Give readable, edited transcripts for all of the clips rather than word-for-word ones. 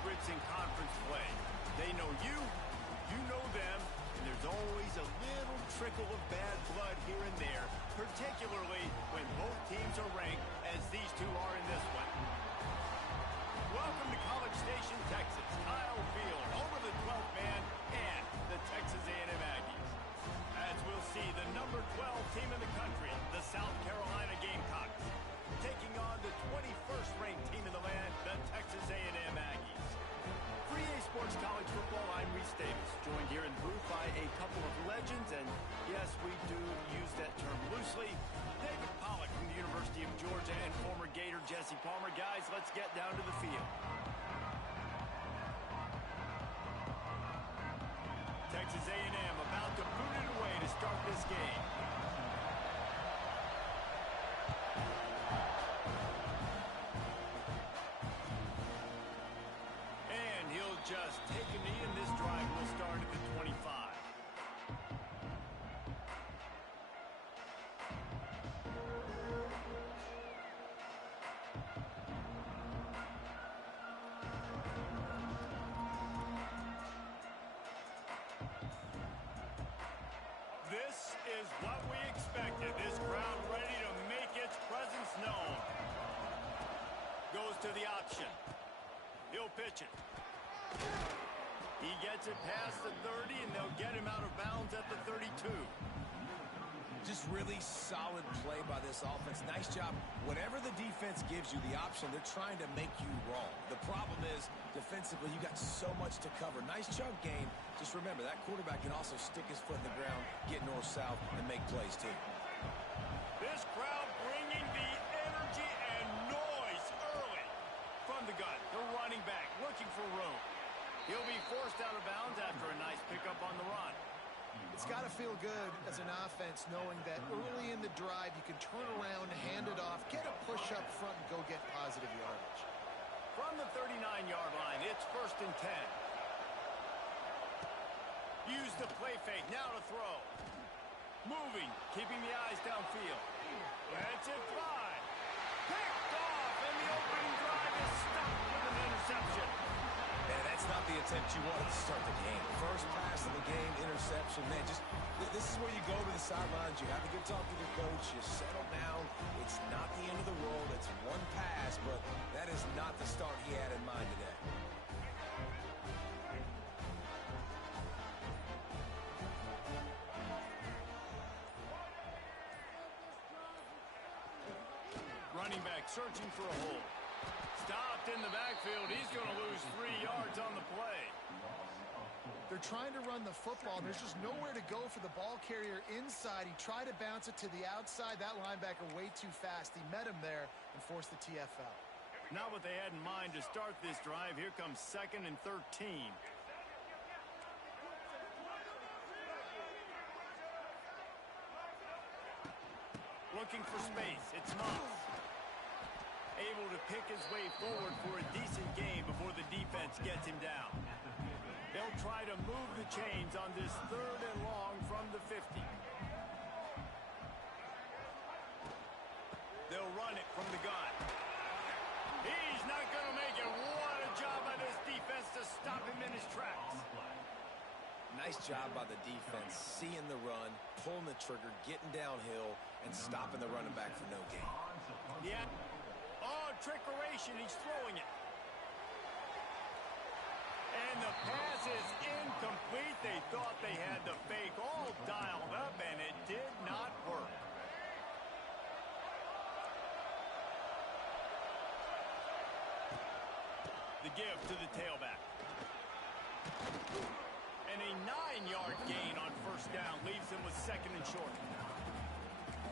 secrets in conference play. They know you know them, and there's always a little trickle of bad blood here and there, particularly when both teams are ranked as these two are in this one. Welcome to College Station, Texas. Kyle Field, over the 12th man, and the Texas A&M Aggies. As we'll see, the number 12 team in the country, the South Carolina Gamecocks, taking on the 21st ranked team in the land, the Texas A&M Aggies. For EA Sports College Football, I'm Reese Davis, joined here in the booth by a couple of legends, and yes, we do use that term loosely. David Pollack from the University of Georgia and former Gator Jesse Palmer. Guys, let's get down to the field. Texas A&M about to boot it away to start this game. And he'll just take a knee, and this drive will start at the 25. This is what we expected. This crowd ready to make its presence known. Goes to the option. He'll pitch it. He gets it past the 30, and they'll get him out of bounds at the 32. Just really solid play by this offense. Nice job. Whatever the defense gives you the option, they're trying to make you wrong. The problem is, defensively, you got so much to cover. Nice chunk gain. Just remember, that quarterback can also stick his foot in the ground, get north-south, and make plays, too. This crowd bringing the energy and noise early. From the gun, the running back looking for room. He'll be forced out of bounds after a nice pickup on the run. It's got to feel good as an offense knowing that early in the drive you can turn around, hand it off, get a push up front, and go get positive yardage. From the 39-yard line, it's 1st and 10. Use the play fake, now to throw. Moving, keeping the eyes downfield. Lets it fly. Picked off, and the opening drive is stopped with an interception. Man, that's not the attempt you wanted to start the game. First pass of the game, interception. Man, this is where you go to the sidelines. You have a good talk with your coach. You settle down. It's not the end of the world. It's one pass, but that is not the start he had in mind today. Running back searching for a hole. Stopped in the backfield. He's going to lose 3 yards on the play. They're trying to run the football. There's just nowhere to go for the ball carrier inside. He tried to bounce it to the outside. That linebacker way too fast. He met him there and forced the TFL. Not what they had in mind to start this drive. Here comes 2nd and 13. Looking for space. It's Moss. Able to pick his way forward for a decent gain before the defense gets him down. They'll try to move the chains on this 3rd and long from the 50. They'll run it from the gun. He's not going to make it. What a job by this defense to stop him in his tracks. Nice job by the defense, seeing the run, pulling the trigger, getting downhill, and stopping the running back for no gain. Yeah. Oh, trickeration. He's throwing it. And the pass is incomplete. They thought they had the fake all dialed up, and it did not work. The give to the tailback. And a 9-yard gain on 1st down leaves them with 2nd and short.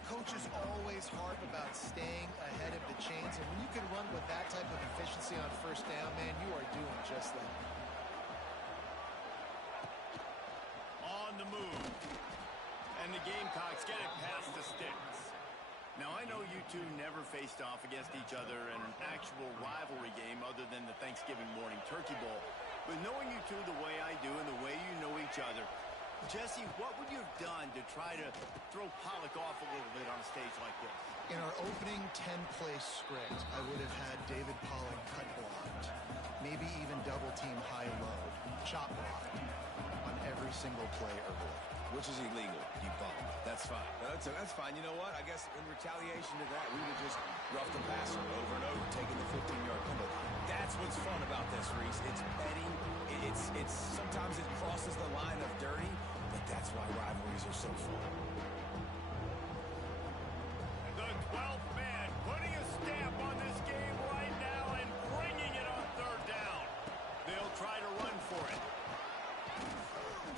Coaches always harp about staying ahead of the chains, and when you can run with that type of efficiency on 1st down, man, you are doing just that. On the move. And the Gamecocks get it past the sticks. Now, I know you two never faced off against each other in an actual rivalry game other than the Thanksgiving morning Turkey Bowl. But knowing you two the way I do and the way you know each other, Jesse, what would you have done to try to throw Pollack off a little bit on a stage like this? In our opening 10-play script, I would have had David Pollack cut blocked, maybe even double-team high-low, chop blocked on every single play early. Which is illegal. You bum. That's fine. That's fine. You know what? I guess in retaliation to that, we would just rough the passer over and over, taking the 15-yard penalty. That's what's fun about this, Reese. It's petty. It's sometimes it crosses the line of dirty, but that's why rivalries are so fun. The 12th man putting a stamp on this game right now and bringing it on third down. They'll try to run for it.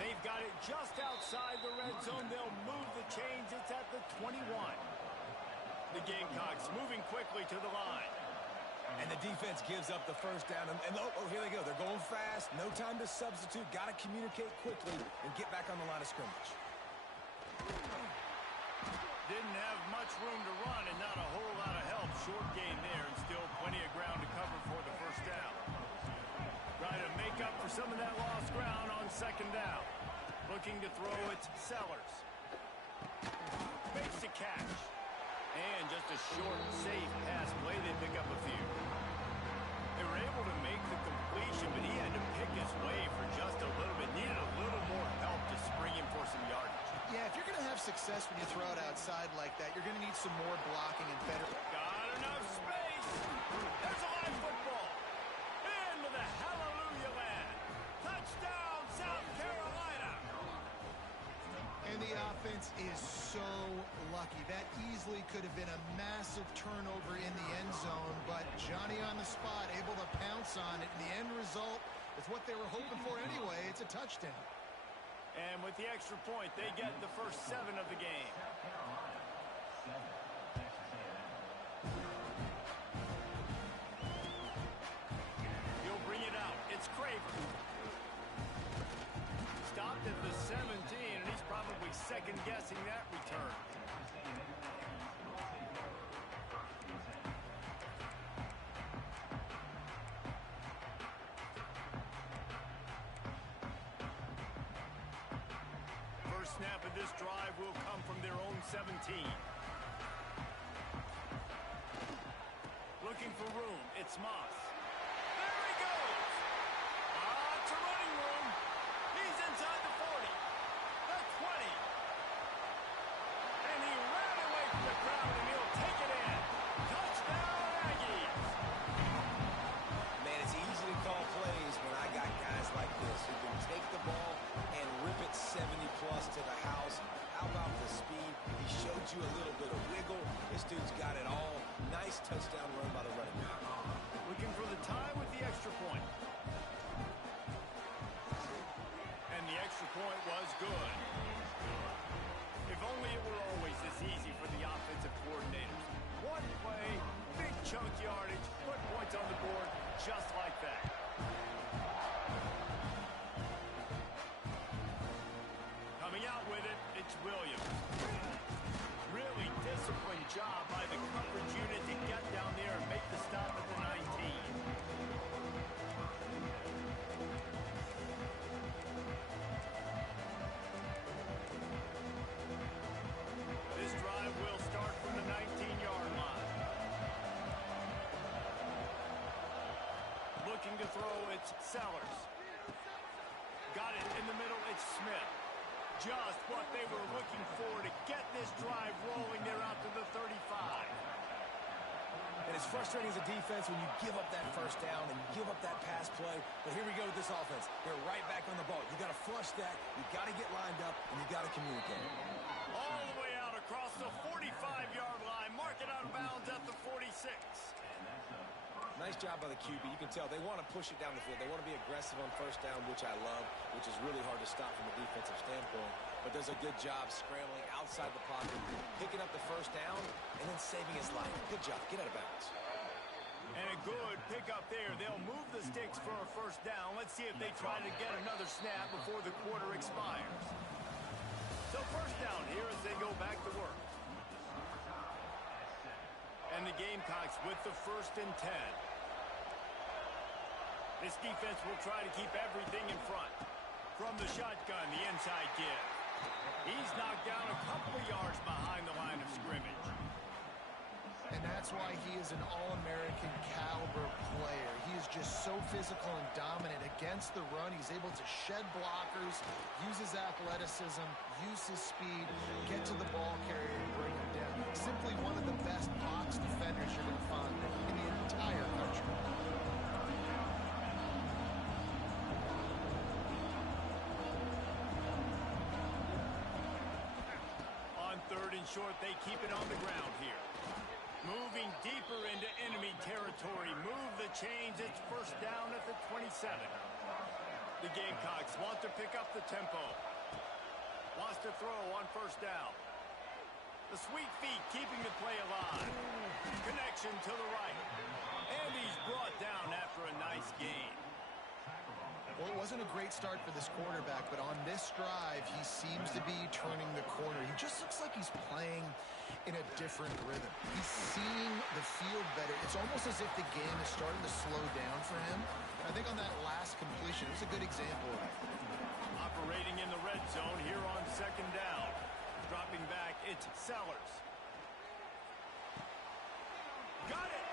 They've got it just outside the red zone. They'll move the chains. It's at the 21. The Gamecocks moving quickly to the line. And the defense gives up the first down. And here they go. They're going fast. No time to substitute. Got to communicate quickly and get back on the line of scrimmage. Didn't have much room to run and not a whole lot of help. Short gain there and still plenty of ground to cover for the first down. Try to make up for some of that lost ground on second down. Looking to throw it, Sellers. Makes the catch. And just a short, safe pass play. They pick up a few. They were able to make the completion, but he had to pick his way for just a little bit. Needed a little more help to spring him for some yardage. Yeah, if you're going to have success when you throw it outside like that, you're going to need some more blocking and better. Got enough space. There's a live football. Into the hallelujah land. Touchdown, South Carolina. And the offense is so lucky. That easily could have been a massive turnover in the end zone, but Johnny on the spot, able to pounce on it. And the end result is what they were hoping for anyway. It's a touchdown. And with the extra point, they get the first 7 of the game. He'll bring it out. It's Craver. Stopped at the 17, and he's probably second-guessing that return. First snap of this drive will come from their own 17. Looking for room. It's Moss. There he goes. It's a running room. He's inside the 40. The 20. And he ran away from the crowd, and he'll take it in. Touchdown, Aggies. Man, it's easy to call plays when I got guys like this who can take the ball and rip it 70-plus to the house. How about the speed? He showed you a little bit of wiggle. This dude's got it all. Nice touchdown run by the running back. Looking for the tie with the extra point. And the extra point was good. If only it were always this easy for the offensive coordinators. One play, big chunk yardage, put points on the board just like that. Coming out with it, it's Williams. Really disciplined job by the coverage unit to get down there and make the stop at the 19. This drive will start from the 19-yard line. Looking to throw, it's Sellers. Got it in the middle, it's Smith. Just what they were looking for to get this drive rolling. They're out to the 35. And it's frustrating as a defense when you give up that first down and you give up that pass play. But here we go with this offense. They're right back on the ball. You got to flush that. You got to get lined up, and you got to communicate. All the way out across the 45-yard line. Mark it out of bounds at the 46. Nice job by the QB. You can tell they want to push it down the field. They want to be aggressive on first down, which I love, which is really hard to stop from a defensive standpoint. But does a good job scrambling outside the pocket, picking up the first down, and then saving his life. Good job. Get out of bounds. And a good pickup there. They'll move the sticks for a first down. Let's see if they try to get another snap before the quarter expires. So first down here as they go back to work. And the Gamecocks with the 1st and 10. This defense will try to keep everything in front. From the shotgun, the inside give. He's knocked down a couple of yards behind the line of scrimmage. And that's why he is an All-American caliber player. He is just so physical and dominant against the run. He's able to shed blockers, use his athleticism, use his speed, get to the ball carrier and bring him down. Simply one of the best box defenders you're going to find in the entire country. On third and short, they keep it on the ground here. Moving deeper into enemy territory. Move the chains. It's first down at the 27. The Gamecocks want to pick up the tempo. Wants to throw on first down. The sweet feet keeping the play alive. Connection to the right. And he's brought down after a nice gain. Well, it wasn't a great start for this quarterback, but on this drive, he seems to be turning the corner. He just looks like he's playing in a different rhythm. He's seeing the field better. It's almost as if the game is starting to slow down for him. I think on that last completion, it was a good example of that. Operating in the red zone here on second down. Dropping back, it's Sellers. Got it!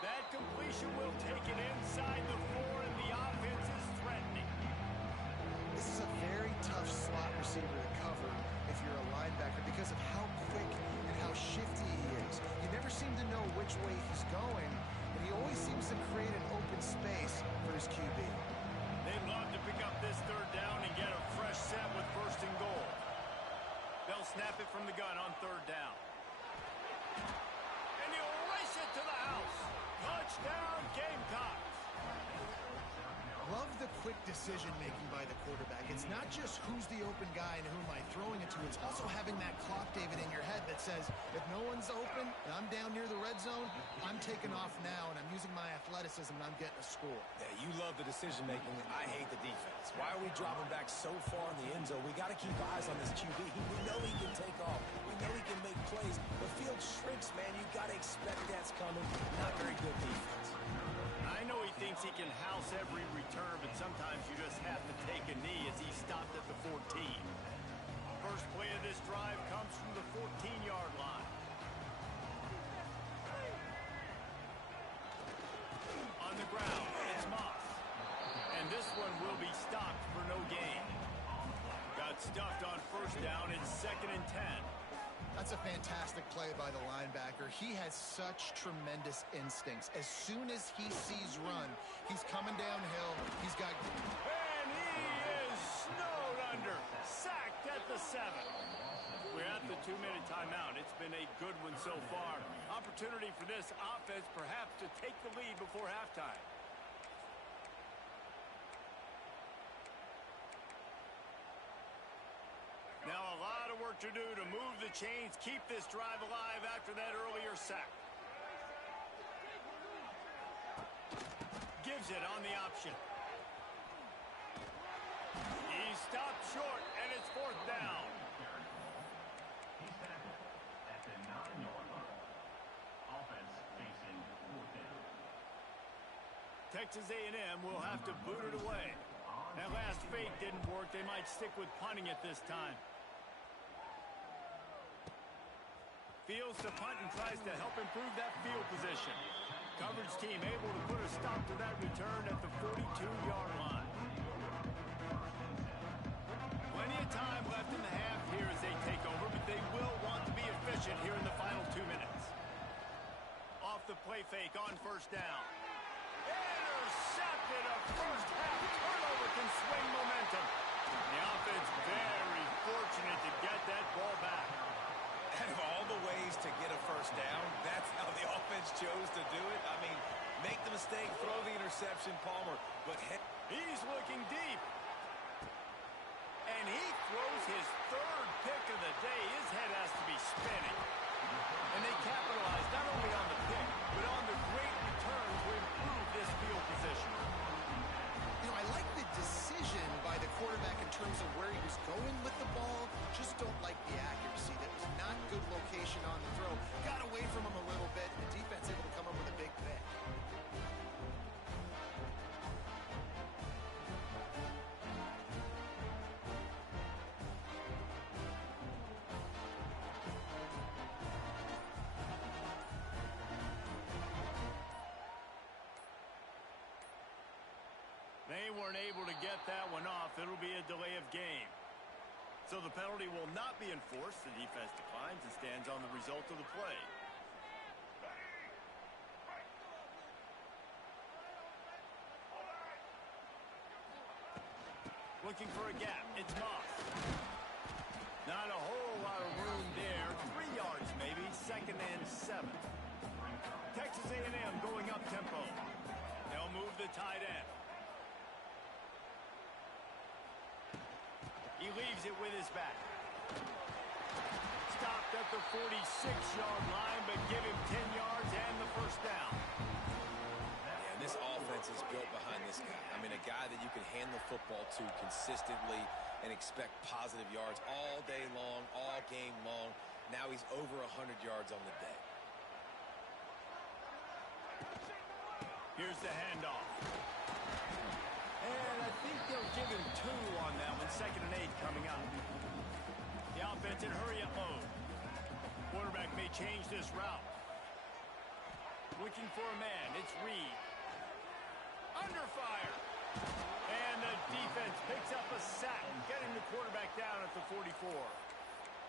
That completion will take it inside the 4, and the offense is threatening. This is a very tough slot receiver to cover if you're a linebacker because of how quick and how shifty he is. You never seem to know which way he's going, and he always seems to create an open space for his QB. They'd love to pick up this third down and get a fresh set with first and goal. They'll snap it from the gun on third down. And he'll race it to the house. Touchdown, Gamecocks. Love the quick decision-making by the quarterback. It's not just who's the open guy and who am I throwing it to. It's also having that clock, David, in your head that says, if no one's open and I'm down near the red zone, I'm taking off now and I'm using my athleticism and I'm getting a score. Yeah, you love the decision-making. I hate the defense. Why are we dropping back so far in the end zone? We got to keep eyes on this QB. We know he can take off. We know he can make plays. The field shrinks, man. You got to expect that's coming. Not very good defense. I know he thinks he can house every return, but sometimes you just have to take a knee as he stopped at the 14. First play of this drive comes from the 14-yard line. On the ground, it's Moss. And this one will be stopped for no gain. Got stuffed on first down. It's 2nd and 10. That's a fantastic play by the linebacker. He has such tremendous instincts. As soon as he sees run, he's coming downhill. He's got... And he is snowed under. Sacked at the 7. We're at the 2-minute timeout. It's been a good one so far. Opportunity for this offense perhaps to take the lead before halftime. Now a lot of work to do to move the chains, keep this drive alive after that earlier sack. Gives it on the option. He stopped short, and it's 4th down. He's tackled at the 9-yard line. Offense facing 4th down. Texas A&M will have to boot it away. That last fake didn't work. They might stick with punting it this time. Fields to punt and tries to help improve that field position. Coverage team able to put a stop to that return at the 42-yard line. Plenty of time left in the half here as they take over, but they will want to be efficient here in the final 2 minutes. Off the play fake on first down. Intercepted. A first half turnover can swing momentum. The offense very fortunate to get that ball back. Out of all the ways to get a first down, that's how the offense chose to do it. I mean, make the mistake, throw the interception, Palmer, but he's looking deep. And he throws his 3rd pick of the day. His head has to be spinning. And they capitalize not only on the pick, but on the great return to improve this field position. You know, I like the decision by the quarterback in terms of where he was going with the ball. Just don't like the accuracy. That was not good location on the throw. Got away from him a little bit, and the defense able to come up with a big pick. weren't able to get that one off. It'll be a delay of game. So the penalty will not be enforced. The defense declines and stands on the result of the play. Looking for a gap. It's Moss. Not a whole lot of room there. 3 yards maybe. 2nd and 7. Texas A&M going up tempo. They'll move the tight end. He leaves it with his back. Stopped at the 46-yard line, but give him 10 yards and the first down. Yeah, and this offense is built behind this guy. I mean, a guy that you can hand the football to consistently and expect positive yards all day long, all game long. Now he's over 100 yards on the day. Here's the handoff. And I think they'll give him 2 on that one. 2nd and 8 coming up. The offense in hurry-up mode. Quarterback may change this route. Looking for a man. It's Reed. Under fire. And the defense picks up a sack, getting the quarterback down at the 44.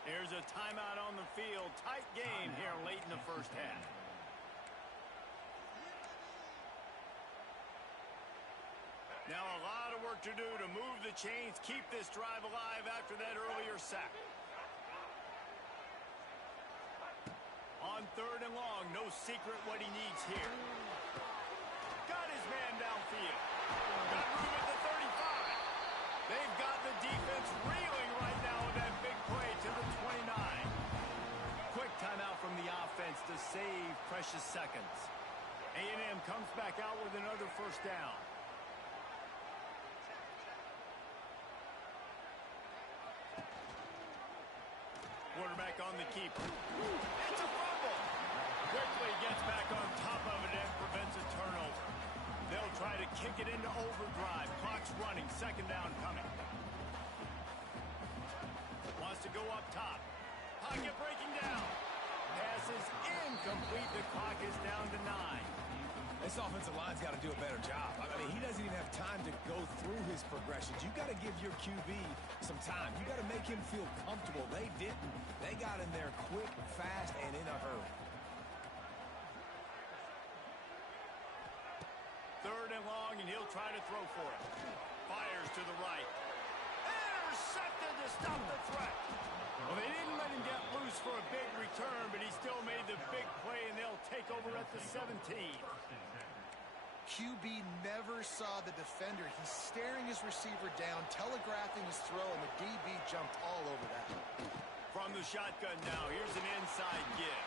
There's a timeout on the field. Tight game here late in the first half. Now a lot of work to do to move the chains, keep this drive alive after that earlier sack. On 3rd and long, no secret what he needs here. Got his man downfield. Got room at the 35. They've got the defense reeling right now with that big play to the 29. Quick timeout from the offense to save precious seconds. A&M comes back out with another first down. Quarterback on the keeper. It's a fumble. Quickly gets back on top of it and prevents a turnover. They'll try to kick it into overdrive. Clock's running. 2nd down coming. Wants to go up top. Pocket breaking down. Pass is incomplete. The clock is down to 9. This offensive line's got to do a better job. I mean, he doesn't even have time to go through his progressions. You got to give your QB some time. You got to make him feel comfortable. They didn't. They got in there quick, fast, and in a hurry. 3rd and long, and he'll try to throw for it. Fires to the right. Intercepted to stop the threat. Well, they didn't let him get loose for a big return, but he still made the big play, and they'll take over at the 17. QB never saw the defender. He's staring his receiver down, telegraphing his throw, and the DB jumped all over that. From the shotgun now, here's an inside give.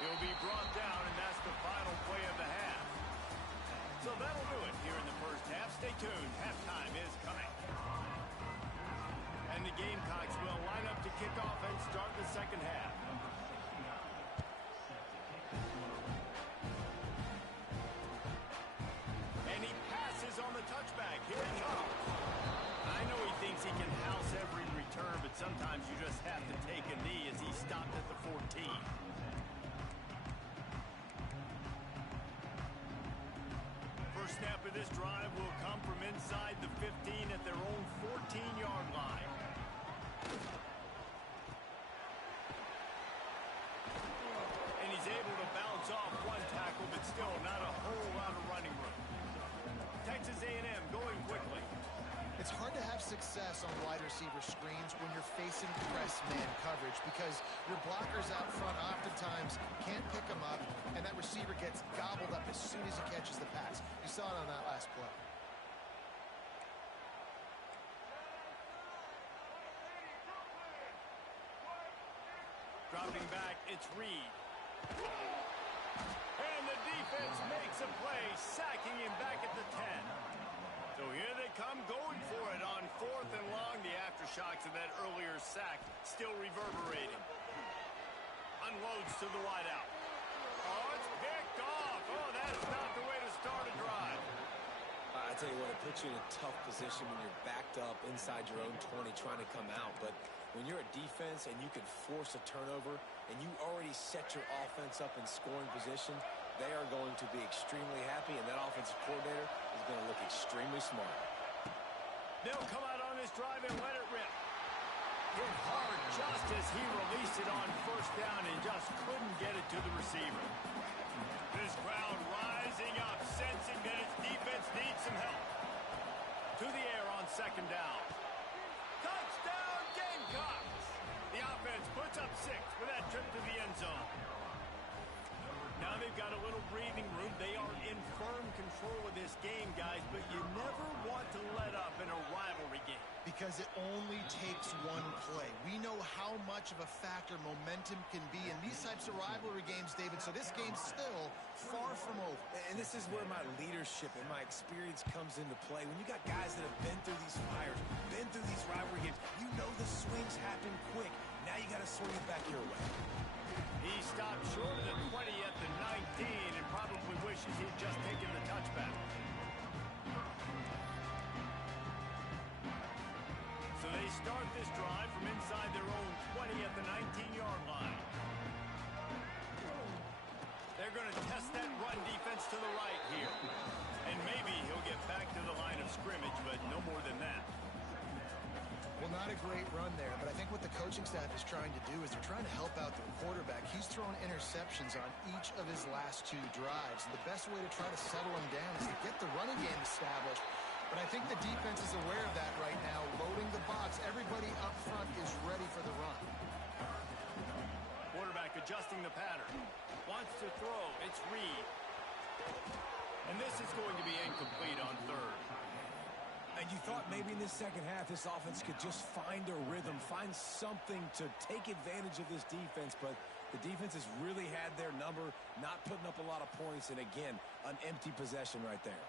He'll be brought down, and that's the final play of the half. So that'll do it here in the first half. Stay tuned. Halftime is coming. And the Gamecocks will line up to kick off and start the 2nd half. And he passes on the touchback. Here it comes. I know he thinks he can house every return, but sometimes you just have to take a knee as he stopped at the 14. First snap of this drive will come from inside the 15 at their own 14-yard line. And he's able to bounce off one tackle, but still not a whole lot of running room. Texas A&M going quickly. It's hard to have success on wide receiver screens when you're facing press man coverage because your blockers out front oftentimes can't pick them up, and that receiver gets gobbled up as soon as he catches the pass. You saw it on that last play. Dropping back, it's Reed. And the defense makes a play, sacking him back at the 10. So here they come going for it on 4th and long. The aftershocks of that earlier sack still reverberating. Unloads to the wideout. Oh, it's picked off. Oh, that's not the way to start a drive. I tell you what, it puts you in a tough position when you're backed up inside your own 20 trying to come out. But when you're a defense and you can force a turnover and you already set your offense up in scoring position, they are going to be extremely happy, and that offensive coordinator is going to look extremely smart. They'll come out on this drive and let it rip. Hit hard just as he released it on first down and just couldn't get it to the receiver. This crowd rising up, sensing that its defense needs some help. To the air on second down. Touchdown, Gamecocks! The offense puts up 6 with that trip to the end zone. Now they've got a little breathing room. They are in firm control of this game, guys, but you never want to let up in a rivalry game. Because it only takes one play. We know how much of a factor momentum can be in these types of rivalry games, David, so this game's still far from over. And this is where my leadership and my experience comes into play. When you got guys that have been through these fires, been through these rivalry games, you know the swings happen quick. Now you got to swing it back your way. He stopped short of the 20 at the 19 and probably wishes he'd just taken the touchback. So they start this drive from inside their own 20 at the 19-yard line. They're going to test that run defense to the right here. And maybe he'll get back to the line of scrimmage, but no more than that. Well, not a great run there, but I think what the coaching staff is trying to do is they're trying to help out their quarterback. He's thrown interceptions on each of his last 2 drives. And the best way to try to settle him down is to get the running game established. But I think the defense is aware of that right now, loading the box. Everybody up front is ready for the run. Quarterback adjusting the pattern. Wants to throw. It's Reed. And this is going to be incomplete on third. And you thought maybe in this second half this offense could just find a rhythm, find something to take advantage of this defense, but the defense has really had their number, not putting up a lot of points, and again, an empty possession right there.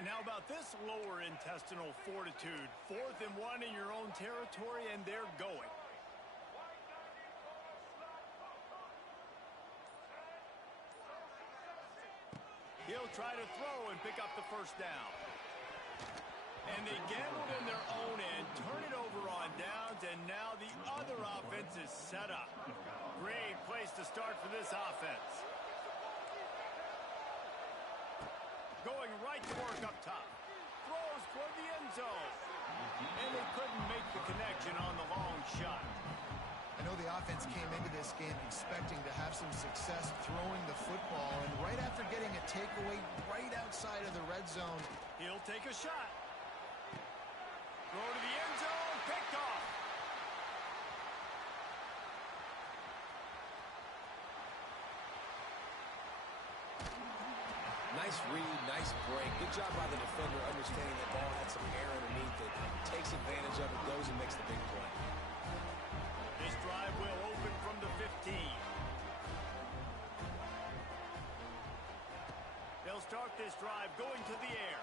And how about this lower intestinal fortitude? 4th and 1 in your own territory, and they're going. He'll try to throw and pick up the first down. And they gambled in their own end, turn it over on downs, and now the other offense is set up. Great place to start for this offense. Going right to work up top. Throws for the end zone. And they couldn't make the connection on the long shot. I know the offense came into this game expecting to have some success throwing the football, and right after getting a takeaway right outside of the red zone, he'll take a shot. Throw to the end zone, picked off. Nice read, nice break. Good job by the defender understanding the ball had some air underneath it. Takes advantage of it, goes and makes the big play. This drive will open from the 15. They'll start this drive going to the air.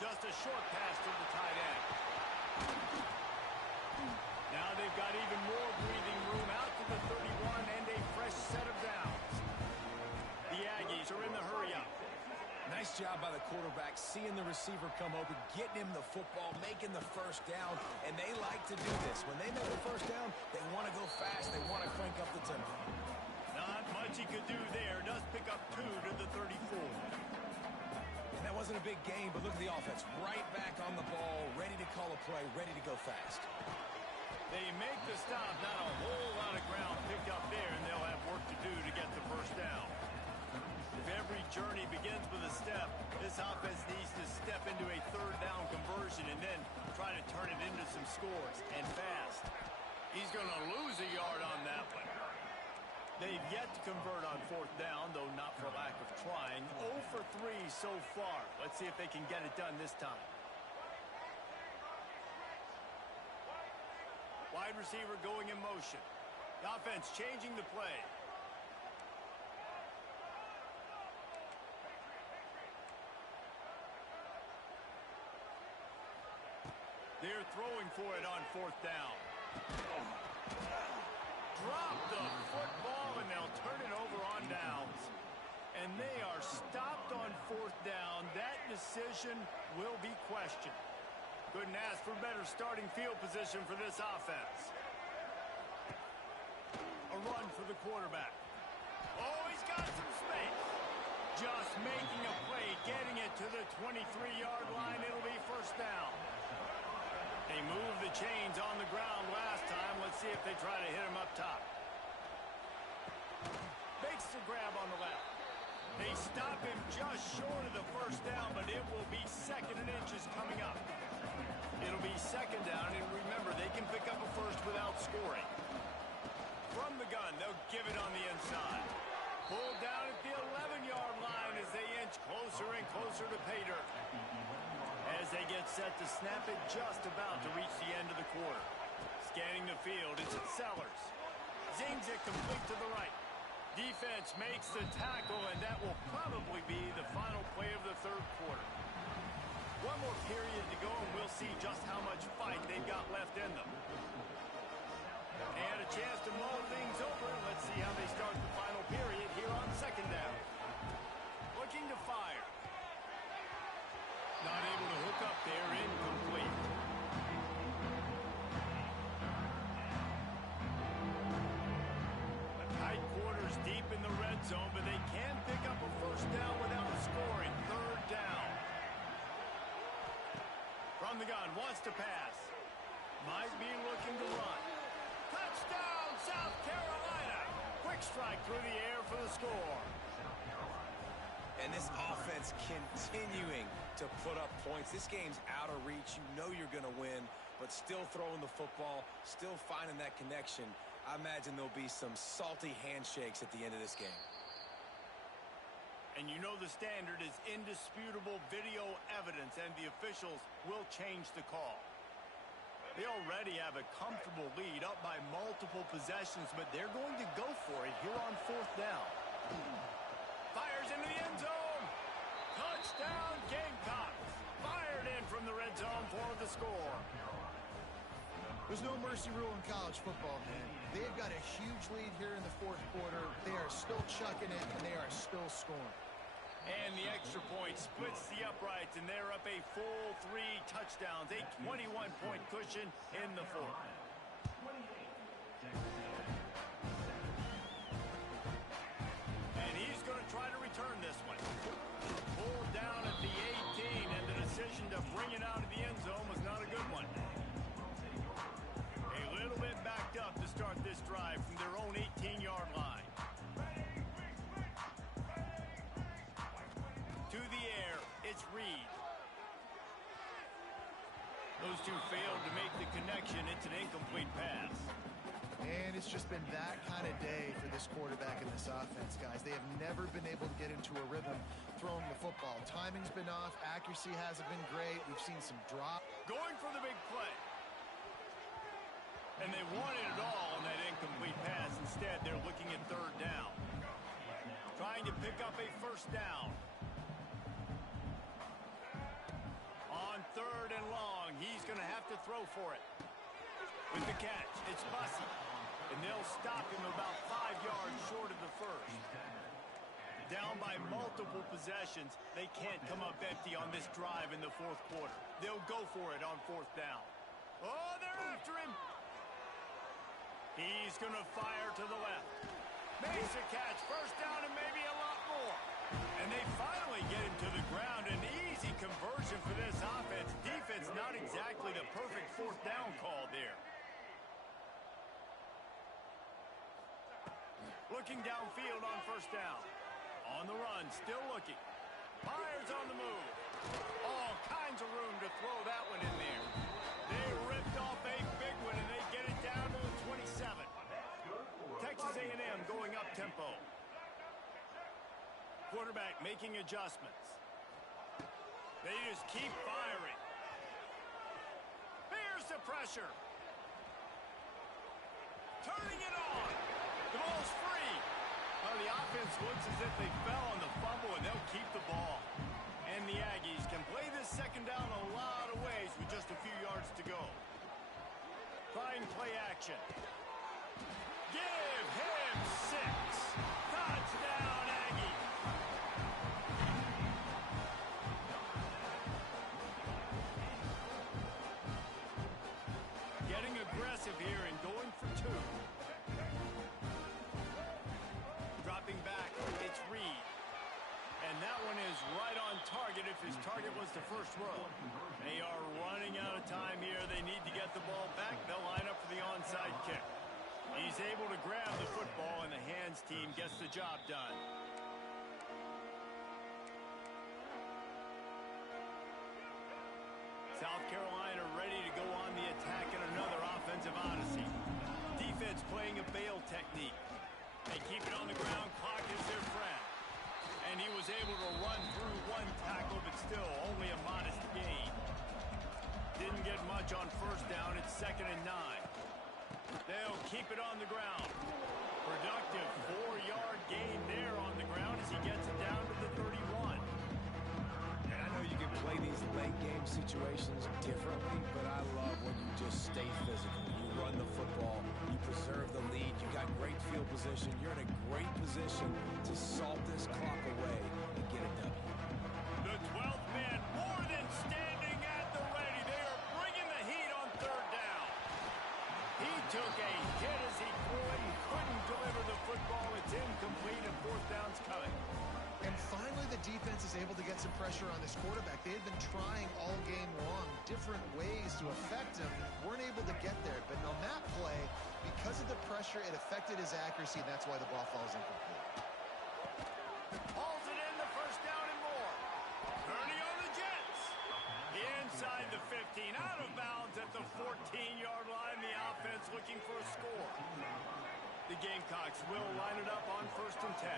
Just a short pass to the tight end. Now they've got even more breathing room out to the 31 and a fresh set of downs. The Aggies are in the hurry-up. Nice job by the quarterback, seeing the receiver come open, getting him the football, making the first down, and they like to do this. When they make the first down, they want to go fast, they want to crank up the tempo. Not much he could do there. Does pick up 2 to the 34. And that wasn't a big game, but look at the offense. Right back on the ball, ready to call a play, ready to go fast. They make the stop, not a whole lot of ground picked up there, and they'll have work to do to get the first down. If every journey begins with a step, this offense needs to step into a third down conversion and then try to turn it into some scores, and fast. He's going to lose a yard on that one. They've yet to convert on fourth down, though not for lack of trying. 0 for 3 so far. Let's see if they can get it done this time. Wide receiver going in motion. The offense changing the play. They're throwing for it on fourth down. Drop the football, and they'll turn it over on downs. And they are stopped on fourth down. That decision will be questioned. Couldn't ask for better starting field position for this offense. A run for the quarterback. Oh, he's got some space. Just making a play, getting it to the 23-yard line. It'll be first down. They moved the chains on the ground last time. Let's see if they try to hit him up top. Makes the grab on the left. They stop him just short of the first down, but it will be 2nd and inches coming up. It'll be 2nd down, and remember, they can pick up a first without scoring. From the gun, they'll give it on the inside. Pulled down at the 11-yard line as they inch closer and closer to pay dirt. As they get set to snap it, just about to reach the end of the quarter. Scanning the field, it's Sellers. Zings it complete to the right. Defense makes the tackle, and that will probably be the final play of the 3rd quarter. One more period to go, and we'll see just how much fight they've got left in them. And a chance to mull things over. Let's see how they start the final period here on 2nd down. Looking to fire. Not able to hook up there, incomplete. A tight quarters deep in the red zone, but they can pick up a first down without scoring. 3rd down. From the gun, wants to pass. Might be looking to run. Touchdown, South Carolina! Quick strike through the air for the score. And this offense continuing to put up points. This game's out of reach. You know you're going to win, but still throwing the football, still finding that connection. I imagine there'll be some salty handshakes at the end of this game. And you know the standard is indisputable video evidence, and the officials will change the call. They already have a comfortable lead up by multiple possessions, but they're going to go for it here on 4th down. Fires into the end zone. Touchdown, Gamecocks. Fired in from the red zone for the score. There's no mercy rule in college football, man. They've got a huge lead here in the 4th quarter. They are still chucking it, and they are still scoring. And the extra point splits the uprights, and they're up a full 3 touchdowns, a 21-point cushion in the 4th. And he's going to try to return this one. Pulled down at the 18, and the decision to bring it out of the end zone was not a good one. A little bit backed up to start this drive from their own 18-yard line. To the air, it's Reed. Those two failed to make the connection. It's an incomplete pass. And it's just been that kind of day for this quarterback and this offense, guys. They have never been able to get into a rhythm throwing the football. Timing's been off. Accuracy hasn't been great. We've seen some drop. Going for the big play. And they wanted it all on that incomplete pass. Instead, they're looking at 3rd down. Trying to pick up a first down. On 3rd and long, he's going to have to throw for it. With the catch, it's Bussey. And they'll stop him about 5 yards short of the first. Down by multiple possessions, they can't come up empty on this drive in the 4th quarter. They'll go for it on 4th down. Oh, they're after him. He's going to fire to the left. Makes a catch, first down, and maybe a lot more. And they finally get him to the ground. An easy conversion for this offense. Defense not exactly the perfect 4th down call there. Looking downfield on first down. On the run, still looking. Myers on the move. All kinds of room to throw that one in there. They ripped off a big one, and they get it down to the 27. Texas A&M going up tempo. Quarterback making adjustments. They just keep firing. Here's the pressure. Turning it on. The ball's free. Well, the offense looks as if they fell on the fumble, and they'll keep the ball. And the Aggies can play this 2nd down a lot of ways with just a few yards to go. Trying play action. Give him 6. Touchdown, Aggie. Getting aggressive here and going for 2. And that one is right on target if his target was the first row. They are running out of time here. They need to get the ball back. They'll line up for the onside kick. He's able to grab the football, and the hands team gets the job done. South Carolina ready to go on the attack in another offensive odyssey. Defense playing a bail technique. They keep it on the ground. Clock is their friend. And he was able to run through one tackle, but still only a modest gain. Didn't get much on first down. It's 2nd and 9. They'll keep it on the ground. Productive 4-yard gain there on the ground as he gets it down to the 31. And I know you can play these late game situations differently, but I love when you just stay physical. You run the football, you preserve the lead, you got great field position, you're in a great position to salt this clock away and get it done. The 12th man more than standing at the ready. They are bringing the heat on 3rd down. He took a hit as he threw it and couldn't deliver the football. It's incomplete and 4th down's coming. And finally, the defense is able to get some pressure on this quarterback. They had been trying all game long different ways to affect him. Weren't able to get there. But on that play, because of the pressure, it affected his accuracy, and that's why the ball falls incomplete. Hauls it in, the 1st down and more. Turning on the Jets. Inside the 15, out of bounds at the 14-yard line. The offense looking for a score. The Gamecocks will line it up on 1st and 10.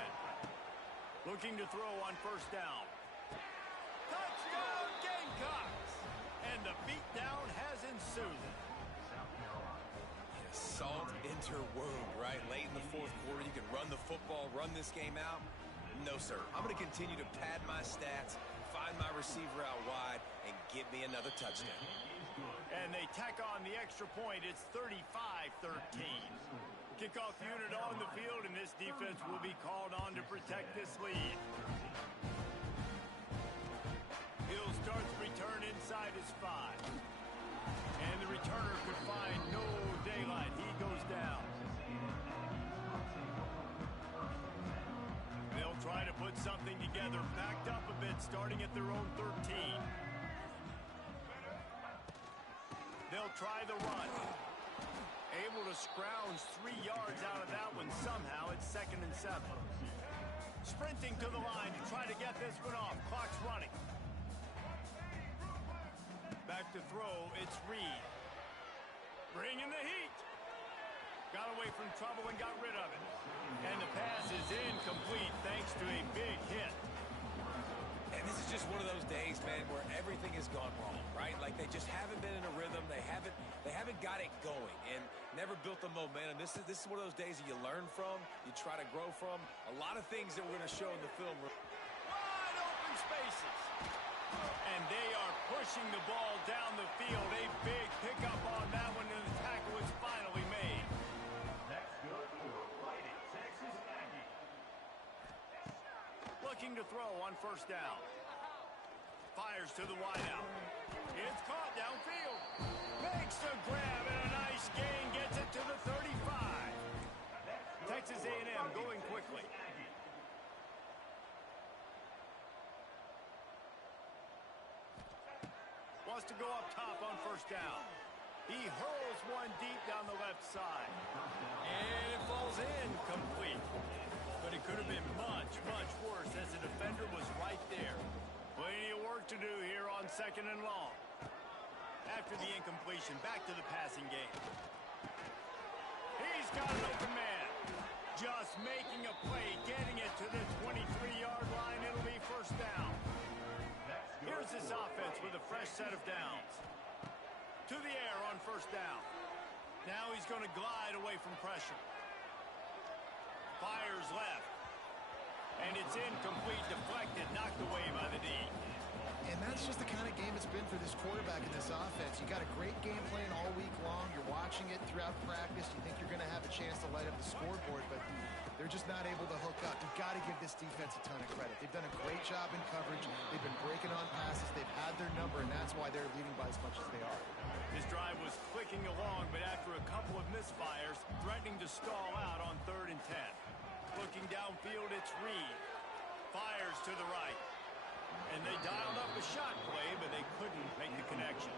Looking to throw on 1st down. Touchdown, Gamecocks! And the beatdown has ensued. Salt interwound, right? Late in the 4th quarter, you can run the football, run this game out. No, sir. I'm going to continue to pad my stats, find my receiver out wide, and give me another touchdown. And they tack on the extra point. It's 35-13. Kickoff unit on the field, and this defense will be called on to protect this lead. Hill starts return inside his 5. And the returner could find no daylight. He goes down. They'll try to put something together, backed up a bit, starting at their own 13. They'll try the run. Able to scrounge 3 yards out of that one somehow. It's 2nd and 7. Sprinting to the line to try to get this one off. Clock's running. Back to throw. It's Reed. Bringing the heat. Got away from trouble and got rid of it. And the pass is incomplete thanks to a big hit. And this is just one of those days, man, where everything has gone wrong, right? Like they just haven't been in a rhythm. They haven't got it going and never built the momentum. This is one of those days that you learn from, you try to grow from. A lot of things that we're going to show in the film. Wide open spaces. And they are pushing the ball down the field. A big pickup on that one, and the tackle is finally made. That's good for Fighting Texas Aggie. Looking to throw on 1st down. Fires to the wideout. It's caught downfield. Makes the grab and a nice gain. Gets it to the 35. Texas A&M going quickly. Wants to go up top on 1st down. He hurls one deep down the left side. And it falls in complete. But it could have been much, much worse as the defender was right there. Plenty of work to do here on 2nd and long. After the incompletion, back to the passing game. He's got an open man. Just making a play, getting it to the 23-yard line. It'll be 1st down. Here's this offense with a fresh set of downs. To the air on 1st down. Now he's going to glide away from pressure. Fires left. And it's incomplete, deflected, knocked away by the D. And that's just the kind of game it's been for this quarterback in this offense. You got a great game plan all week long. You're watching it throughout practice. You think you're going to have a chance to light up the scoreboard, but they're just not able to hook up. You've got to give this defense a ton of credit. They've done a great job in coverage. They've been breaking on passes. They've had their number, and that's why they're leading by as much as they are. This drive was clicking along, but after a couple of misfires, threatening to stall out on 3rd and 10. Looking downfield, it's Reed. Fires to the right. And they dialed up a shot play, but they couldn't make the connection.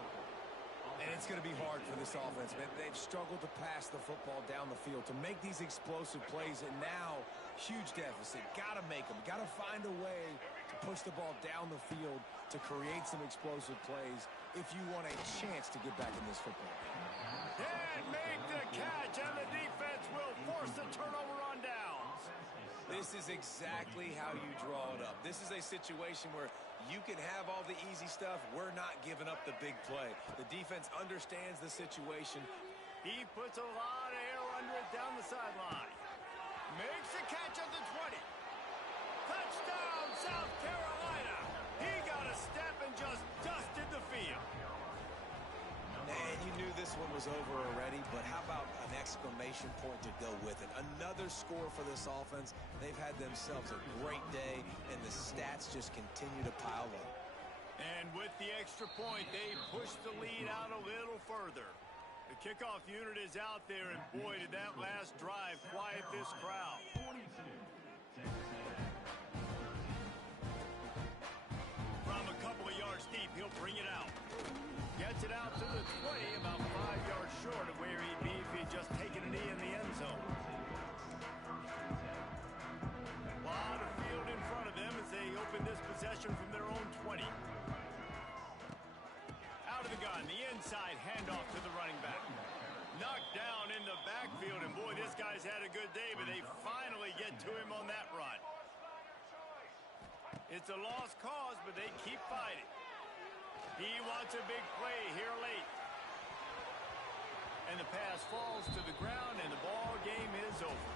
And it's going to be hard for this offense, man. They've struggled to pass the football down the field to make these explosive plays, and now huge deficit. Got to make them. Got to find a way to push the ball down the field to create some explosive plays if you want a chance to get back in this football game. Can't make the catch, and the defense will force the turnover on downs. This is exactly how you draw it up. This is a situation where you can have all the easy stuff. We're not giving up the big play. The defense understands the situation. He puts a lot of air under it down the sideline. Makes a catch at the 20. Touchdown, South Carolina. He got a step and just dusted the field. And you knew this one was over already, but how about an exclamation point to go with it? Another score for this offense. They've had themselves a great day, and the stats just continue to pile up. And with the extra point, they push the lead out a little further. The kickoff unit is out there, and boy, did that last drive quiet this crowd. From a couple of yards deep, he'll bring it out. Gets it out to the 20, about 5 yards short of where he'd be if he'd just taken a knee in the end zone. A lot of field in front of them as they open this possession from their own 20. Out of the gun, the inside handoff to the running back. Knocked down in the backfield, and boy, this guy's had a good day, but they finally get to him on that run. It's a lost cause, but they keep fighting. He wants a big play here late. And the pass falls to the ground, and the ball game is over.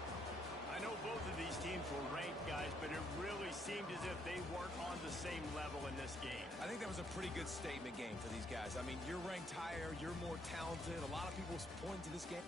I know both of these teams were ranked, guys, but it really seemed as if they weren't on the same level in this game. I think that was a pretty good statement game for these guys. I mean, you're ranked higher, you're more talented. A lot of people point to this game.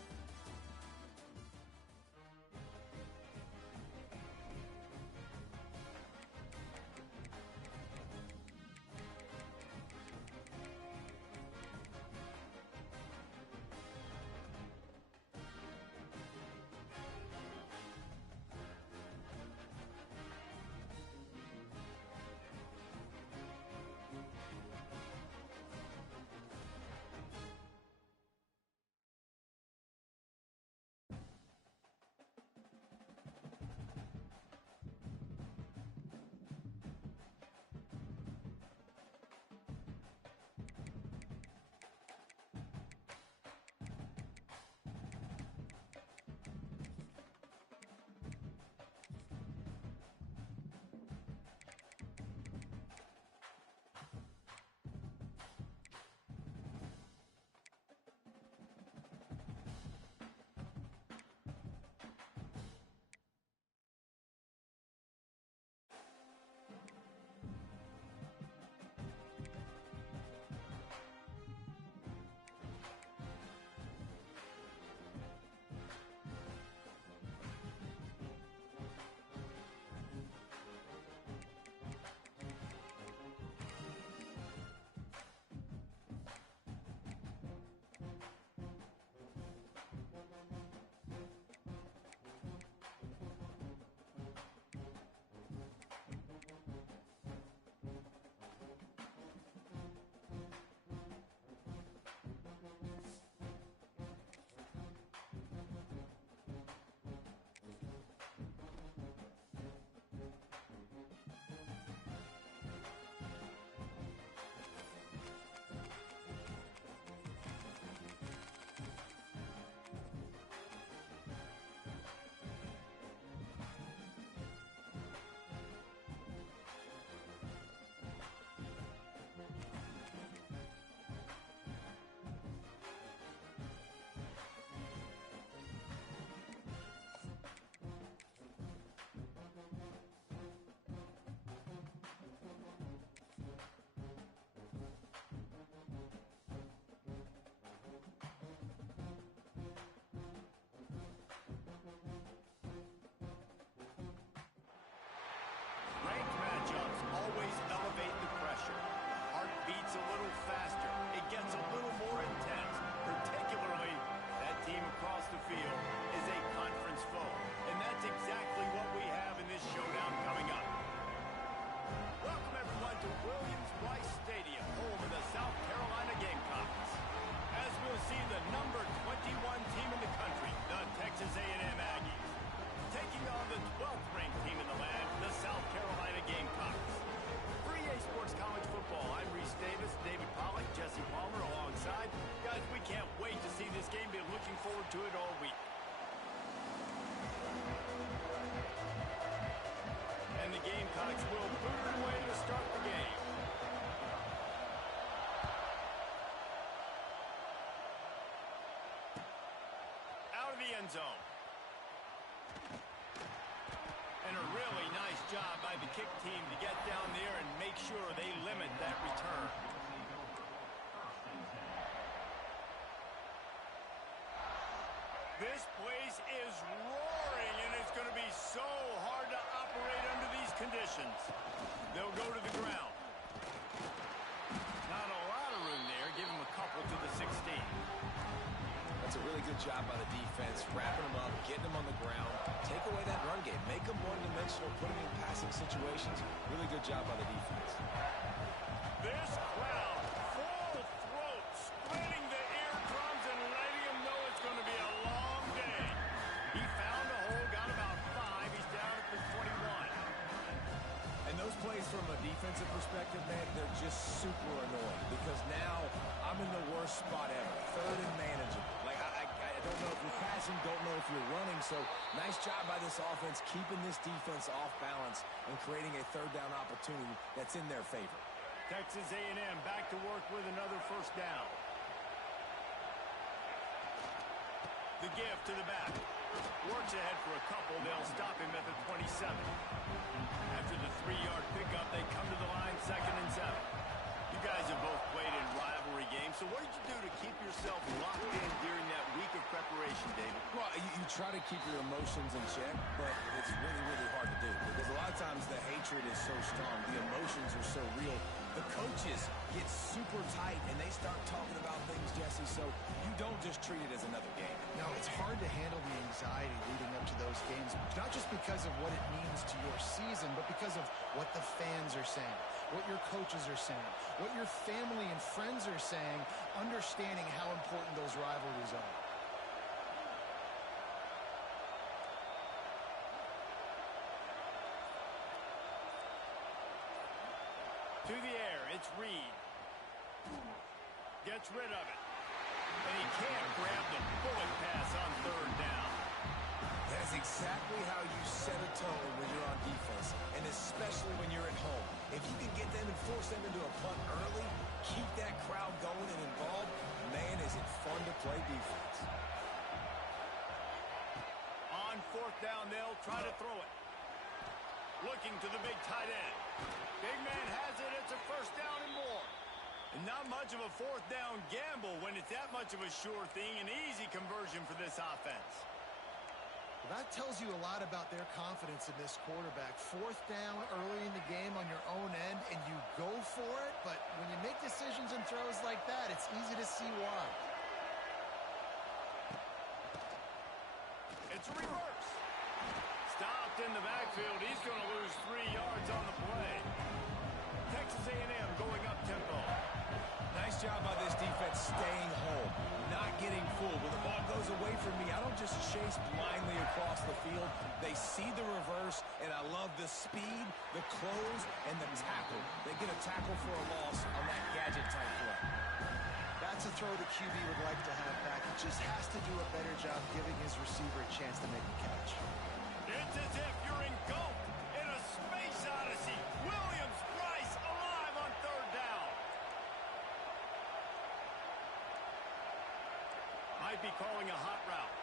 to it all week. And the Gamecocks will boot it away to start the game. Out of the end zone. And a really nice job by the kick team to get down there and make sure they limit that return. This place is roaring, and it's going to be so hard to operate under these conditions. They'll go to the ground. Not a lot of room there. Give them a couple to the 16. That's a really good job by the defense, wrapping them up, getting them on the ground. Take away that run game. Make them one-dimensional, put them in passing situations. Really good job by the defense. This crowd, full throat, splitting the eardrums and letting them know it's going to be a long day. He found a hole, got about 5. He's down at the 21. And those plays from a defensive perspective, man, they're just super annoying because now I'm in the worst spot ever. Third and manageable. Like, I don't know if you're passing, don't know if you're running. So nice job by this offense, keeping this defense off balance and creating a third down opportunity that's in their favor. Texas A&M back to work with another first down. The give to the back. Works ahead for a couple. They'll stop him at the 27. After the 3-yard pickup, they come to the line, 2nd and 7. You guys have both played in rivalry games, so what did you do to keep yourself locked in during that week of preparation, David? Well, you try to keep your emotions in check, but it's really, really hard to do because a lot of times the hatred is so strong. The emotions are so real. The coaches get super tight, and they start talking about things, Jesse, so you don't just treat it as another game. No, it's hard to handle the anxiety leading up to those games, not just because of what it means to your season, but because of what the fans are saying, what your coaches are saying, what your family and friends are saying, understanding how important those rivalries are. To the air, it's Reed. Gets rid of it. And he can't grab the bullet pass on 3rd down. That's exactly how you set a tone when you're on defense, and especially when you're at home. If you can get them and force them into a punt early, keep that crowd going and involved, man, is it fun to play defense. On 4th down, they'll try to throw it. Looking to the big tight end. Big man has it. It's a 1st down and more. And not much of a 4th down gamble when it's that much of a sure thing. An easy conversion for this offense. Well, that tells you a lot about their confidence in this quarterback. 4th down early in the game on your own end, and you go for it. But when you make decisions and throws like that, it's easy to see why. It's a reverse. Stopped in the backfield. He's going to lose 3 yards on the play. Texas A&M going up tempo. Nice job by this defense staying home, not getting fooled. When the ball goes away from me, I don't just chase blindly across the field. They see the reverse, and I love the speed, the close, and the tackle. They get a tackle for a loss on that gadget-type play. That's a throw the QB would like to have back. He just has to do a better job giving his receiver a chance to make a catch. It's as if you're engulfed in a space odyssey. Williams-Brice alive on 3rd down. Might be calling a hot route.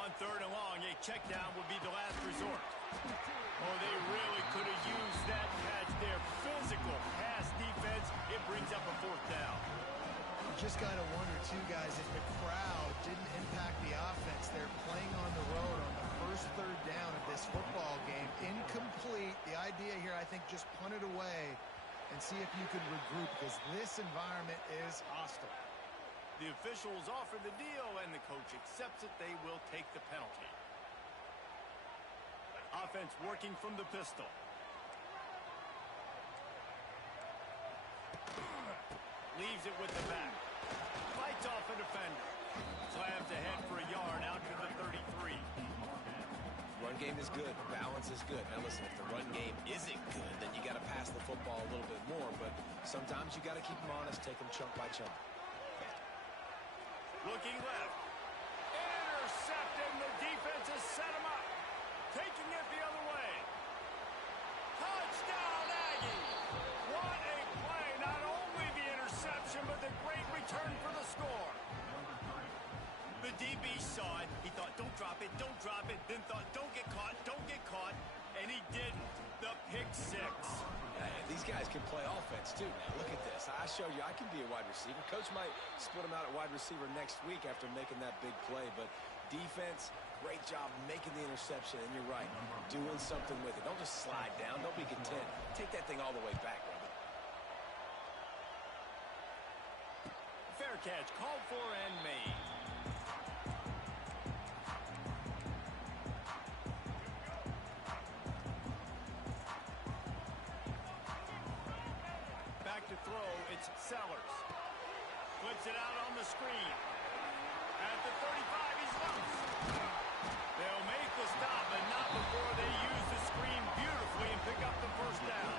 On 3rd and long, a check down would be the last resort. Oh, they really could have used that catch there. Physical pass defense. It brings up a 4th down. You just got to wonder, too, guys, if the crowd didn't impact the offense. They're playing on the road on the first 3rd down of this football game. Incomplete. The idea here, I think, just punt it away and see if you can regroup, because this environment is hostile. The officials offer the deal, and the coach accepts it. They will take the penalty. Offense working from the pistol. Leaves it with the back. Fights off a defender. Slams ahead for a yard out to the 33. Run game is good. Balance is good. Now, listen, if the run game isn't good, then you got to pass the football a little bit more. But sometimes you got to keep them honest, take them chunk by chunk. Looking left. Intercepted. The defense has set him up. Taking it the other way. Touchdown, Aggies. What a play. Not only the interception, but the great return for the score. The DB saw it. He thought, don't drop it, don't drop it. Then thought, don't get caught. And he didn't. The pick six. Yeah, these guys can play offense, too. Now, look at this. I showed you I can be a wide receiver. Coach might split him out at wide receiver next week after making that big play. But defense, great job making the interception. And you're right, doing something with it. Don't just slide down. Don't be content. Take that thing all the way back, brother. Fair catch, called for and made. Back to throw, it's Sellers. Flips it out on the screen. At the 35, he's loose. They'll make the stop, but not before they use the screen beautifully and pick up the first down.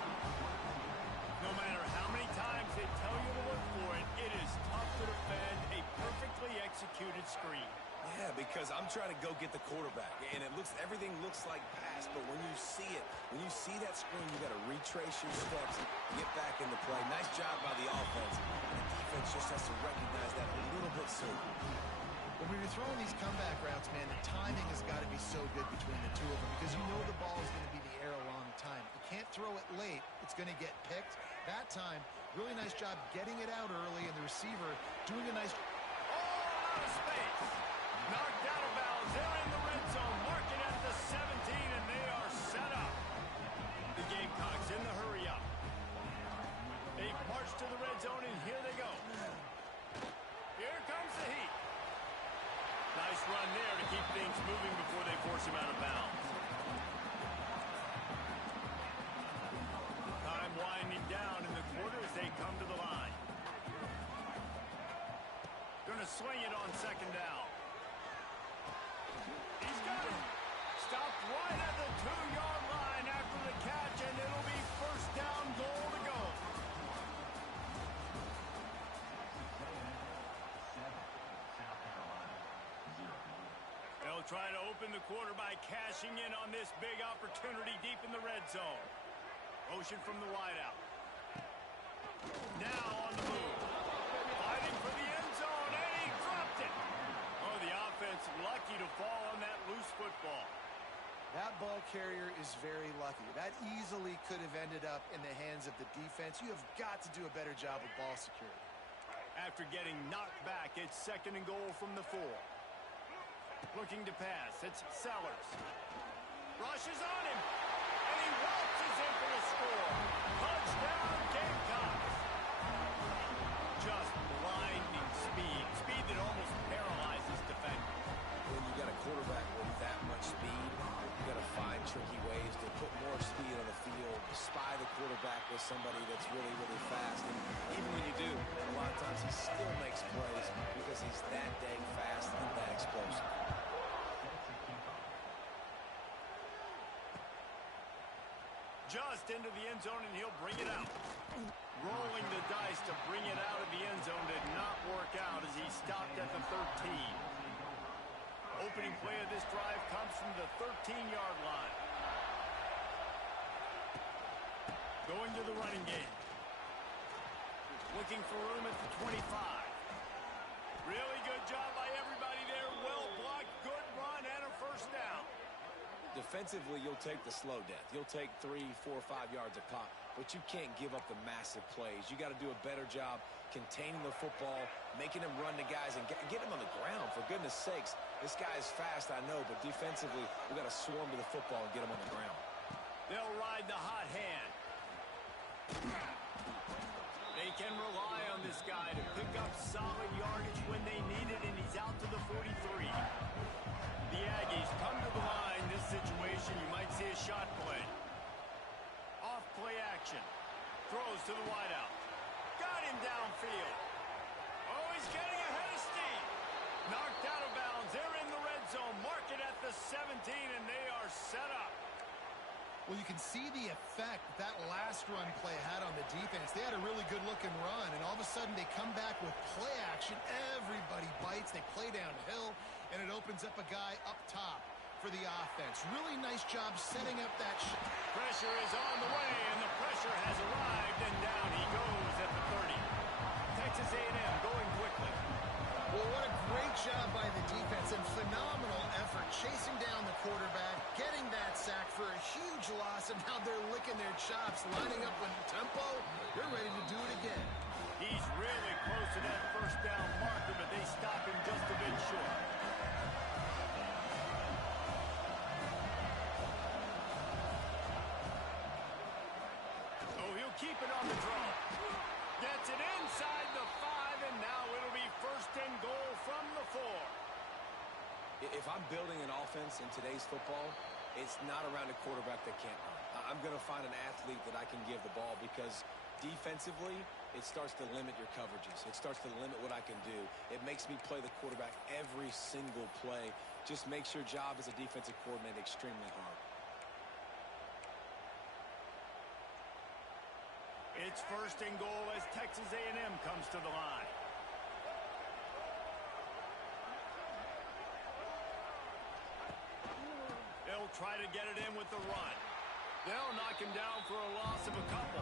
No matter how many times they tell you to look for it, it is tough to defend a perfectly executed screen. Yeah, because I'm trying to go get the quarterback, and everything looks like pass, but when you see it, when you see that screen, you got to retrace your steps and get back into play. Nice job by the offense. And the defense just has to recognize that a little bit sooner. When we were throwing these comeback routes, man, the timing has got to be so good between the two of them because you know the ball is going to be in the air a long time. You can't throw it late. It's going to get picked. That time, really nice job getting it out early, and the receiver doing a nice job. Out of space. Knocked out of bounds. They're in the red zone. Marking at the 17, and they are set up. The Gamecocks in the hurry up. They march to the red zone, and here they go. Here comes the heat. Nice run there to keep things moving before they force him out of bounds. Time winding down in the quarter as they come to the line. Going to swing it on second down. He's got it. Stopped right at the 2-yard line after the catch, and it'll be first down goal to go. They'll try to open the quarter by cashing in on this big opportunity deep in the red zone. Motion from the wideout. Now on the move. Fighting for the end zone, and he dropped it. Oh, the offense lucky to fall on that loose football. That ball carrier is very lucky. That easily could have ended up in the hands of the defense. You have got to do a better job of ball security. After getting knocked back, it's second and goal from the 4. Looking to pass, it's Sellers. Rushes on him, and he waltzes in for the score. Touchdown, Gamecocks. Just blinding speed. Speed that almost paralyzes defenders. When you got a quarterback with that much speed, you got to find tricky ways to put more speed on the field, spy the quarterback with somebody that's really, really fast. And even when you do, a lot of times he still makes plays because he's that dang fast and that explosive. Just into the end zone, and he'll bring it out. Rolling the dice to bring it out of the end zone did not work out as he stopped at the 13. Opening play of this drive comes from the 13-yard line. Going to the running game. Looking for room at the 25. Really good job by everybody there. Well blocked, good run, and a first down. Defensively, you'll take the slow death. You'll take 3, 4, 5 yards a pop, but you can't give up the massive plays. You got to do a better job containing the football, making him run the guys, and get him on the ground. For goodness sakes, this guy is fast, I know, but defensively, we got to swarm to the football and get him on the ground. They'll ride the hot hand. They can rely on this guy to pick up solid yardage when they need it, and he's out to the 43. The Aggies come to the line. This situation, you might see a shot play. Off play action. Throws to the wideout. Got him downfield. Oh, he's getting ahead of steam. Knocked out of bounds. They're in the red zone. Mark it at the 17, and they are set up. Well, you can see the effect that last run play had on the defense. They had a really good-looking run, and all of a sudden they come back with play action. Everybody bites. They play downhill, and it opens up a guy up top for the offense. Really nice job setting up that shot. Pressure is on the way, and the pressure has arrived, and down he goes at the 30. Texas A&M going quickly. Well, what a great job by the defense and phenomenal effort chasing down the quarterback, getting that sack for a huge loss, and now they're licking their chops, lining up with tempo. They're ready to do it again. He's really close to that first down marker, but they stop him just a bit short. Oh, he'll keep it on the draw. Gets it inside the 5, and now it'll be first and goal from the 4. If I'm building an offense in today's football, it's not around a quarterback that can't run. I'm going to find an athlete that I can give the ball because defensively, it starts to limit your coverages. It starts to limit what I can do. It makes me play the quarterback every single play. Just makes your job as a defensive coordinator extremely hard. It's first and goal as Texas A&M comes to the line. They'll try to get it in with the run. They'll knock him down for a loss of a couple.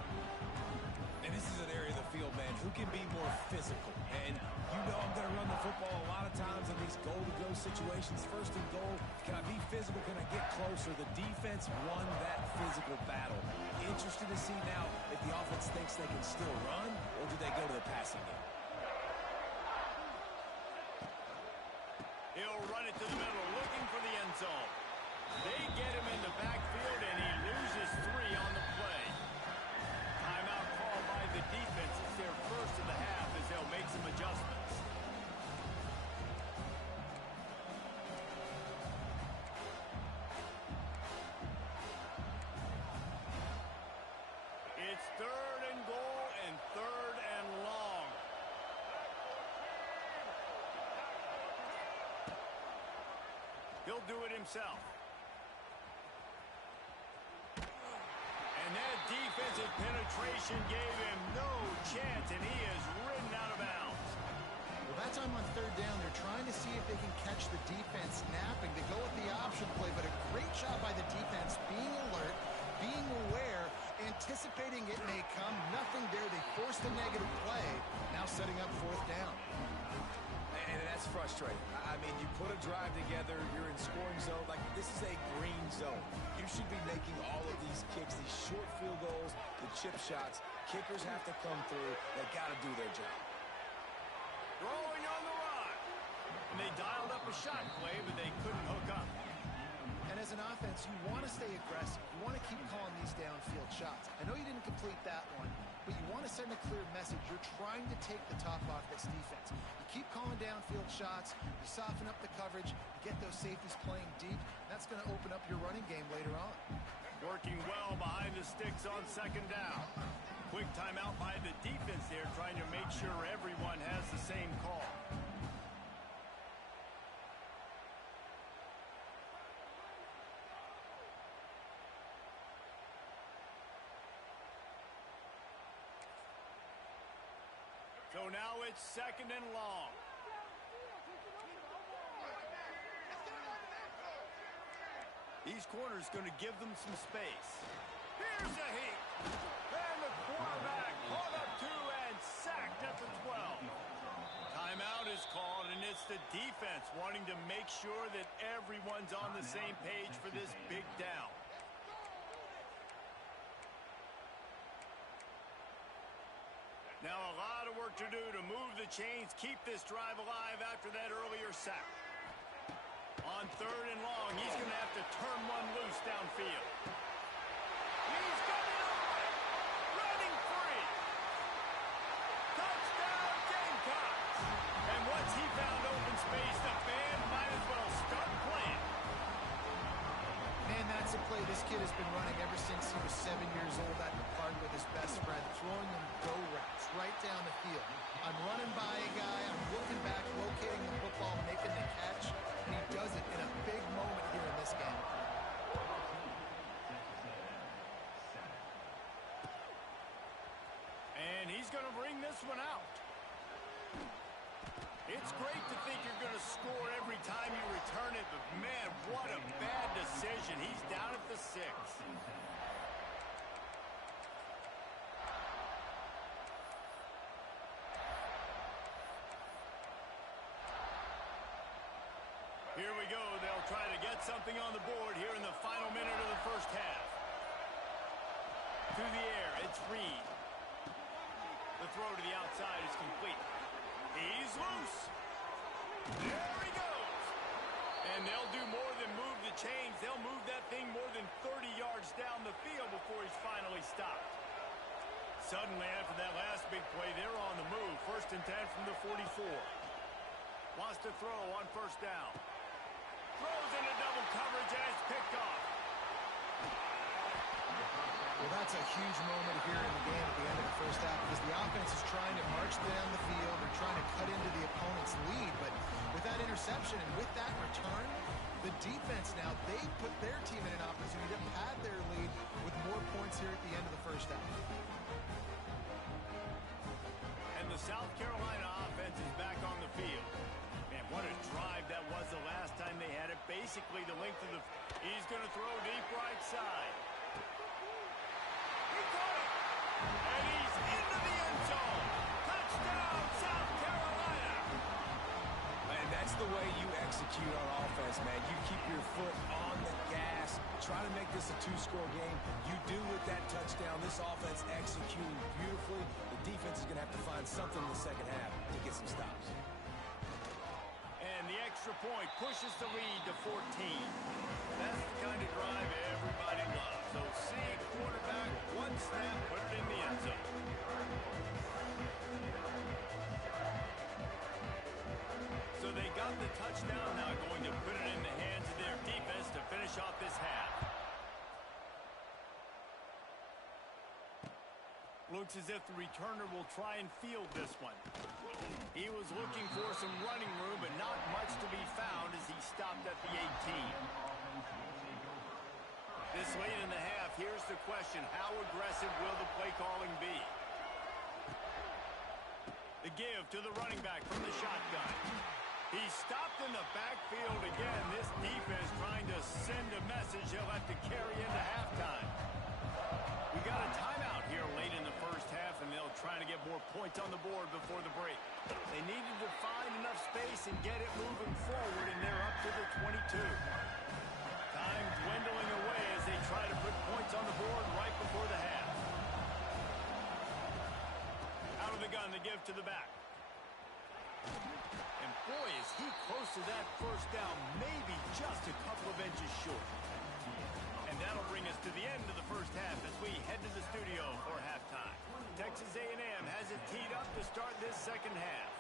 And this is an area of the field, man, who can be more physical. And you know I'm going to run the football a lot of times in these goal-to-go situations. First and goal, can I be physical? Can I get closer? The defense won that physical battle. Interested to see now if the offense thinks they can still run, or do they go to the passing game? He'll run it to the middle, looking for the end zone. They get him in the backfield, and he loses 3 on the play. Timeout called by the defense. It's their first of the half as they'll make some adjustments. It's third and goal and third and long. He'll do it himself. And that defensive penetration gave him no chance, and he is ridden out of bounds. Well, that time on third down, they're trying to see if they can catch the defense napping. They go with the option play, but a great job by the defense being alert, being aware, anticipating it may come. Nothing there. They forced a negative play, now setting up fourth down. And that's frustrating. I mean, you put a drive together, you're in scoring zone. Like, this is a green zone. You should be making all of these kicks, these short field goals, the chip shots. Kickers have to come through. They got to do their job. Throwing on the run. And they dialed up a shot play, but they couldn't hook up. And as an offense, you want to stay aggressive. You want to keep calling these downfield shots. I know you didn't complete that one, but you want to send a clear message. You're trying to take the top off this defense. You keep calling downfield shots. You soften up the coverage. You get those safeties playing deep. That's going to open up your running game later on. Working well behind the sticks on second down. Quick timeout by the defense there, trying to make sure everyone has the same call. So now it's second and long. These corners going to give them some space. Here's a heat. And the quarterback caught up 2 and sacked at the 12. Timeout is called, and it's the defense wanting to make sure that everyone's on the same page for this big down. Now a lot of work to do to move the chains, keep this drive alive after that earlier sack. On third and long, he's going to have to turn one loose downfield. He's got it open. Running free. Touchdown, Gamecocks. And once he found open space, the band might as well start playing. Man, that's a play This kid has been running ever since he was 7 years old at the park with his best friend, throwing them go routes right down the field. I'm running by a guy, I'm looking back, locating the football, making the catch, and he does it in a big moment here in this game. And he's going to bring this one out. It's great to think you're going to score every time you return it, but man, what a bad decision. He's down at the 6. Here we go. They'll try to get something on the board here in the final minute of the first half. Through the air, it's Reed. The throw to the outside is complete. He's loose. There he goes. And they'll do more than move the chains. They'll move that thing more than 30 yards down the field before he's finally stopped. Suddenly, after that last big play, they're on the move. 1st and 10 from the 44. Wants to throw on 1st down. Throws into double coverage and it's picked off. Well, that's a huge moment here in the game at the end of the first half because the offense is trying to march down the field. They're trying to cut into the opponent's lead, but with that interception and with that return, the defense now, they put their team in an opportunity to pad their lead with more points here at the end of the first half. And the South Carolina offense is back on the field. Man, what a drive that was the last time they had it. Basically the length of the... He's going to throw deep right side. He caught it. And he's into the end zone. Touchdown, South Carolina. And that's the way you execute on offense, man. You keep your foot on the gas. Try to make this a 2-score game. You do with that touchdown. This offense executing beautifully. The defense is going to have to find something in the second half to get some stops. And the extra point pushes the lead to 14. That's the kind of drive everybody loves. So see quarterback, one snap, put it in the end zone. So they got the touchdown, now going to put it in the hands of their defense to finish off this half. Looks as if the returner will try and field this one. He was looking for some running room, but not much to be found as he stopped at the 18. This late in the half, here's the question. How aggressive will the play calling be? The give to the running back from the shotgun. He's stopped in the backfield again. This defense trying to send a message they'll have to carry into halftime. We got a timeout here late in the first half, and they'll try to get more points on the board before the break. They needed to find enough space and get it moving forward, and they're up to the 22. Time dwindling away as they try to put points on the board right before the half. Out of the gun, the give to the back. And boy, is he close to that first down, maybe just a couple of inches short. And that'll bring us to the end of the first half as we head to the studio for halftime. Texas A&M has it teed up to start this second half.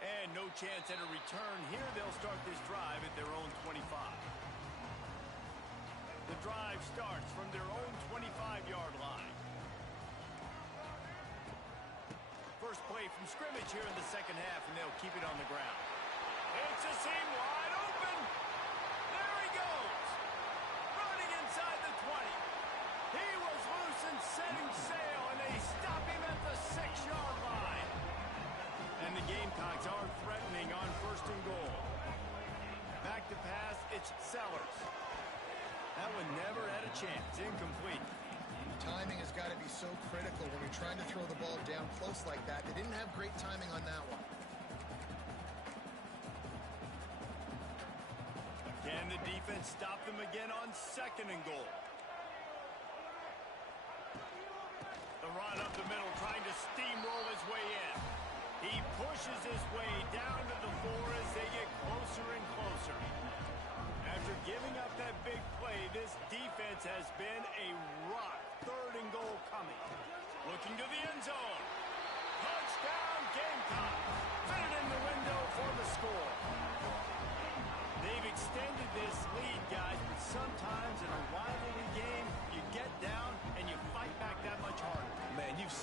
And no chance at a return here. They'll start this drive at their own 25. The drive starts from their own 25-yard line. First play from scrimmage here in the second half, and they'll keep it on the ground. It's a seam wide open. There he goes. Running inside the 20. He was loose and setting sail, and they stop him at the 6-yard line. And the Gamecocks are threatening on 1st and goal. Back to pass, it's Sellers. That one never had a chance. Incomplete. Timing has got to be so critical when you're trying to throw the ball down close like that. They didn't have great timing on that one. Can the defense stop them again on 2nd and goal? The run up the middle, trying to steamroll his way in. He pushes his way down to the 4 as they get closer and closer. After giving up that big play, this defense has been a rock. 3rd and goal coming. Looking to the end zone. Touchdown, Gamecocks. Fit it in the window for the score.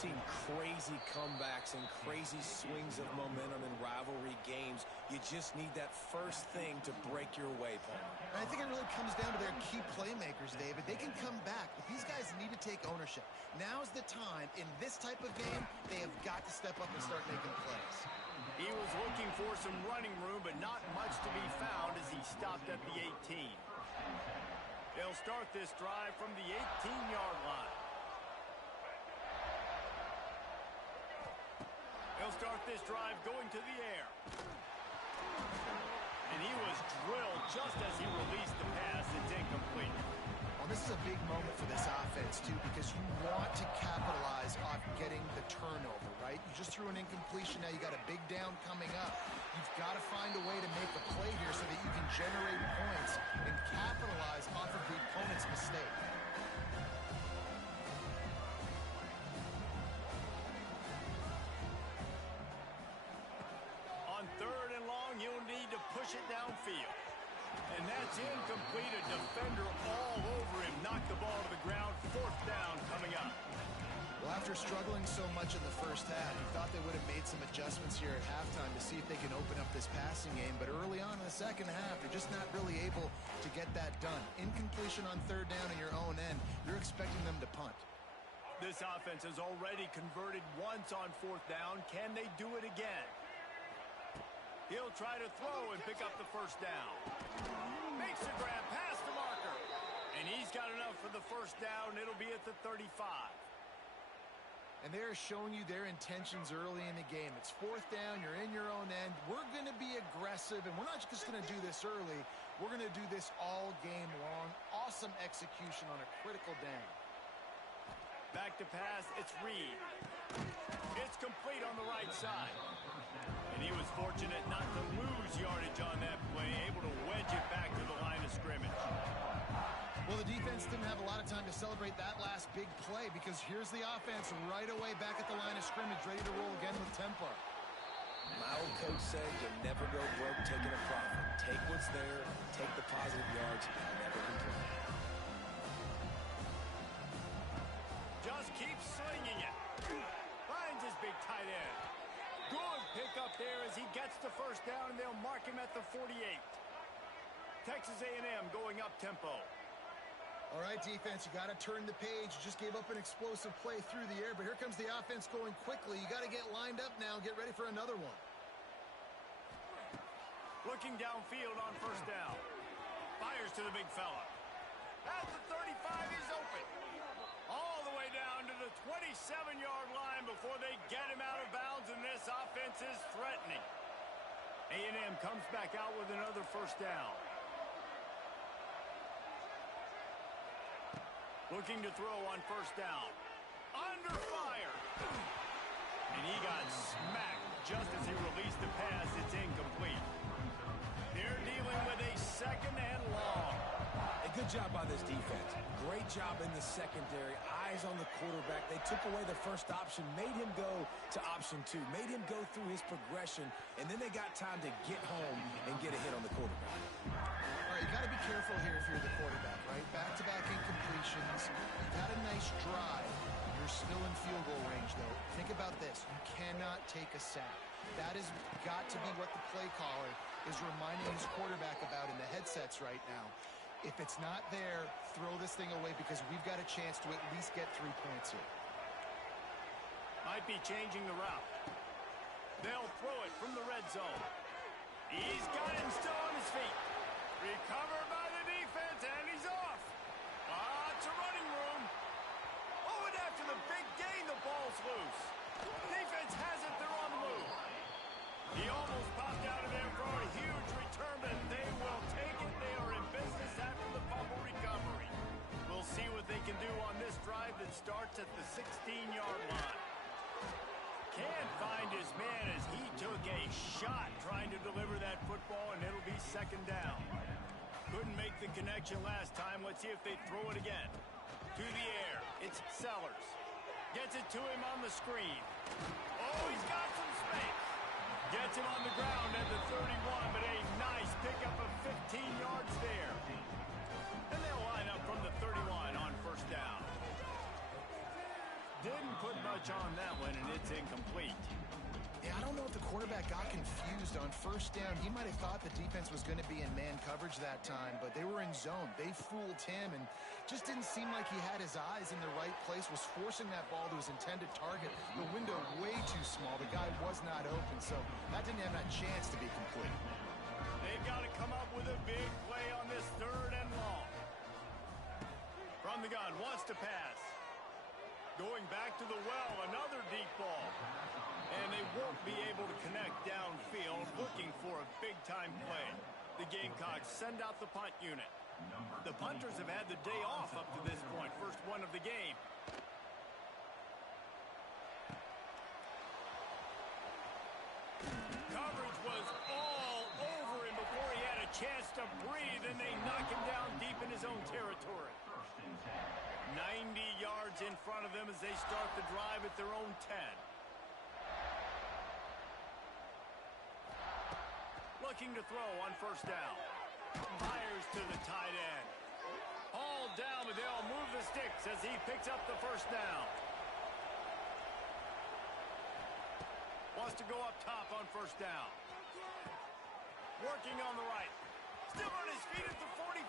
seen crazy comebacks and crazy swings of momentum in rivalry games. You just need that first thing to break your way, Paul. I think it really comes down to their key playmakers, David. They can come back, but these guys need to take ownership. Now's the time. In this type of game, they have got to step up and start making plays. He was looking for some running room, but not much to be found as he stopped at the 18. They'll start this drive from the 18-yard line. They'll start this drive going to the air. And he was drilled just as he released the pass. It's incomplete. Well, this is a big moment for this offense, too, because you want to capitalize off getting the turnover, right? You just threw an incompletion. Now you got a big down coming up. You've got to find a way to make a play here so that you can generate points and capitalize off of the opponent's mistake. On 3rd and long, you'll need to push it downfield. And that's incomplete. A defender all over him. Knocked the ball to the ground. 4th down coming up. Well, after struggling so much in the first half, you thought they would have made some adjustments here at halftime to see if they can open up this passing game. But early on in the second half, they're just not really able to get that done. Incompletion on 3rd down in your own end. You're expecting them to punt. This offense has already converted once on 4th down. Can they do it again? He'll try to throw and pick up the 1st down. Makes a grab past the marker. And he's got enough for the 1st down. It'll be at the 35. And they're showing you their intentions early in the game. It's 4th down. You're in your own end. We're going to be aggressive, and we're not just going to do this early. We're going to do this all game long. Awesome execution on a critical down. Back to pass. It's Reed. It's complete on the right side. And he was fortunate not to lose yardage on that play, able to wedge it back to the line of scrimmage. Well, the defense didn't have a lot of time to celebrate that last big play because here's the offense right away back at the line of scrimmage, ready to roll again with tempo. My old coach said you never go broke taking a profit. Take what's there, take the positive yards, and never complain. Just keep slinging it. Finds his big tight end. Good pickup there as he gets the 1st down, and they'll mark him at the 48. Texas A&M going up tempo. All right, defense, you got to turn the page. You just gave up an explosive play through the air, but here comes the offense going quickly. You got to get lined up now and get ready for another one. Looking downfield on 1st down. Fires to the big fella. At the 35, he's open. All the way down to the 27-yard line before they get him out of bounds, and this offense is threatening. A&M comes back out with another 1st down. Looking to throw on 1st down. Under fire. And he got smacked just as he released the pass. It's incomplete. They're dealing with a 2nd and long. A good job by this defense. Great job in the secondary. Eyes on the quarterback. They took away the first option, made him go to option 2, made him go through his progression, and then they got time to get home and get a hit on the quarterback. All right, you got to be careful here if you're the quarterback, right? Back-to-back incompletions. You've had a nice drive. You're still in field goal range, though. Think about this. You cannot take a sack. That has got to be what the play caller is reminding his quarterback about in the headsets right now. If it's not there, throw this thing away because we've got a chance to at least get 3 points here. Might be changing the route. They'll throw it from the red zone. He's got him still on his feet. Recovered by the defense, and he's off. Lots of running room. Oh, and after the big gain, the ball's loose. Defense has it. They're on the move. He almost popped out of there for a huge return, but they will take it. They are in business after the fumble recovery. We'll see what they can do on this drive that starts at the 16-yard line. Can't find his man as he took a shot trying to deliver that football, and it'll be 2nd down. Couldn't make the connection last time. Let's see if they throw it again. To the air. It's Sellers. Gets it to him on the screen. Oh, he's got some space. Gets him on the ground at the 31, but a nice pickup of 15 yards there. And they'll line up from the 31 on 1st down. Didn't put much on that one, and it's incomplete. Yeah, I don't know if the quarterback got confused on first down. He might have thought the defense was going to be in man coverage that time, but they were in zone. They fooled him and just didn't seem like he had his eyes in the right place, was forcing that ball to his intended target. The window way too small. The guy was not open, so that didn't have that chance to be complete. They've got to come up with a big play on this 3rd and long. From the gun, wants to pass. Going back to the well, another deep ball. And they won't be able to connect downfield, looking for a big-time play. The Gamecocks send out the punt unit. The punters have had the day off up to this point, first one of the game. Coverage was all over him before he had a chance to breathe, and they knock him down deep in his own territory. 90 yards in front of them as they start the drive at their own 10. Looking to throw on first down. Fires to the tight end. All down, but they'll move the sticks as he picks up the first down. Wants to go up top on first down. Working on the right. Still on his feet at the 45.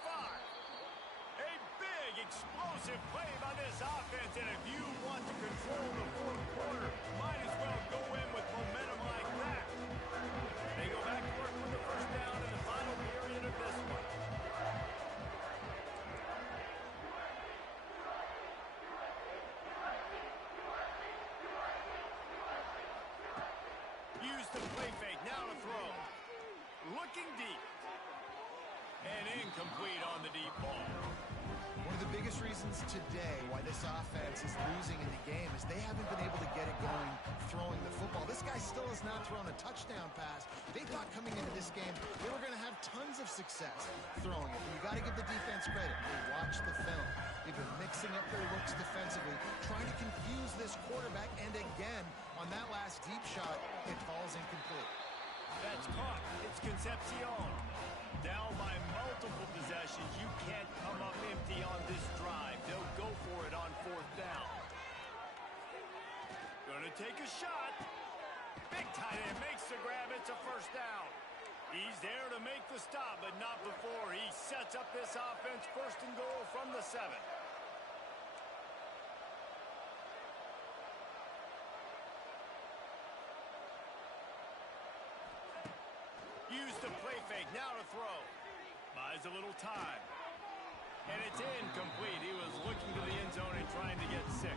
A big, explosive play by this offense, and if you want to control the fourth quarter, might as well go in with momentum like that. They go back to work with the first down in the final period of this one. Use the play fake, now to throw. Looking deep. And incomplete on the deep ball. One of the biggest reasons today why this offense is losing in the game is they haven't been able to get it going throwing the football. This guy still has not thrown a touchdown pass. They thought coming into this game they were going to have tons of success throwing it. And you got to give the defense credit. They watched the film. They've been mixing up their looks defensively, trying to confuse this quarterback. And again, on that last deep shot, it falls incomplete. That's caught. It's Concepcion. Down by multiple possessions. You can't come up empty on this drive. They'll go for it on fourth down. Gonna take a shot. Big tight end makes the grab. It's a first down. He's there to make the stop, but not before. He sets up this offense first and goal from the 7. Use the play fake, now to throw. Buys a little time. And it's incomplete. He was looking to the end zone and trying to get 6.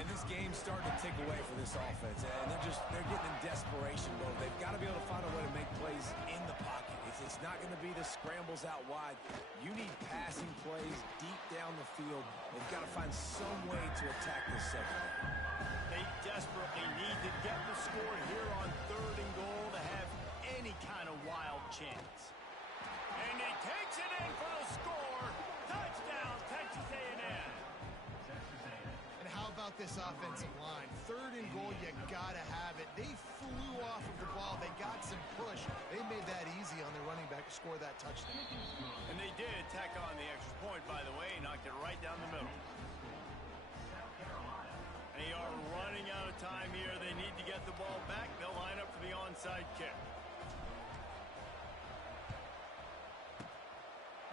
And this game's starting to take away for this offense. And they're getting in desperation mode. They've got to be able to find a way to make plays in the pocket. It's not going to be the scrambles out wide. You need passing plays deep down the field. They've got to find some way to attack this secondary. They desperately need to get the score here on 3rd and goal to have any kind of wild chance. And he takes it in for the score. Touchdown, Texas A&M. And how about this offensive line? 3rd and goal, you got to have it. They flew off of the ball. They got some push. They made that easy on their running back to score that touchdown. And they did tack on the extra point, by the way. Knocked it right down the middle. They are running out of time here. They need to get the ball back. They'll line up for the onside kick.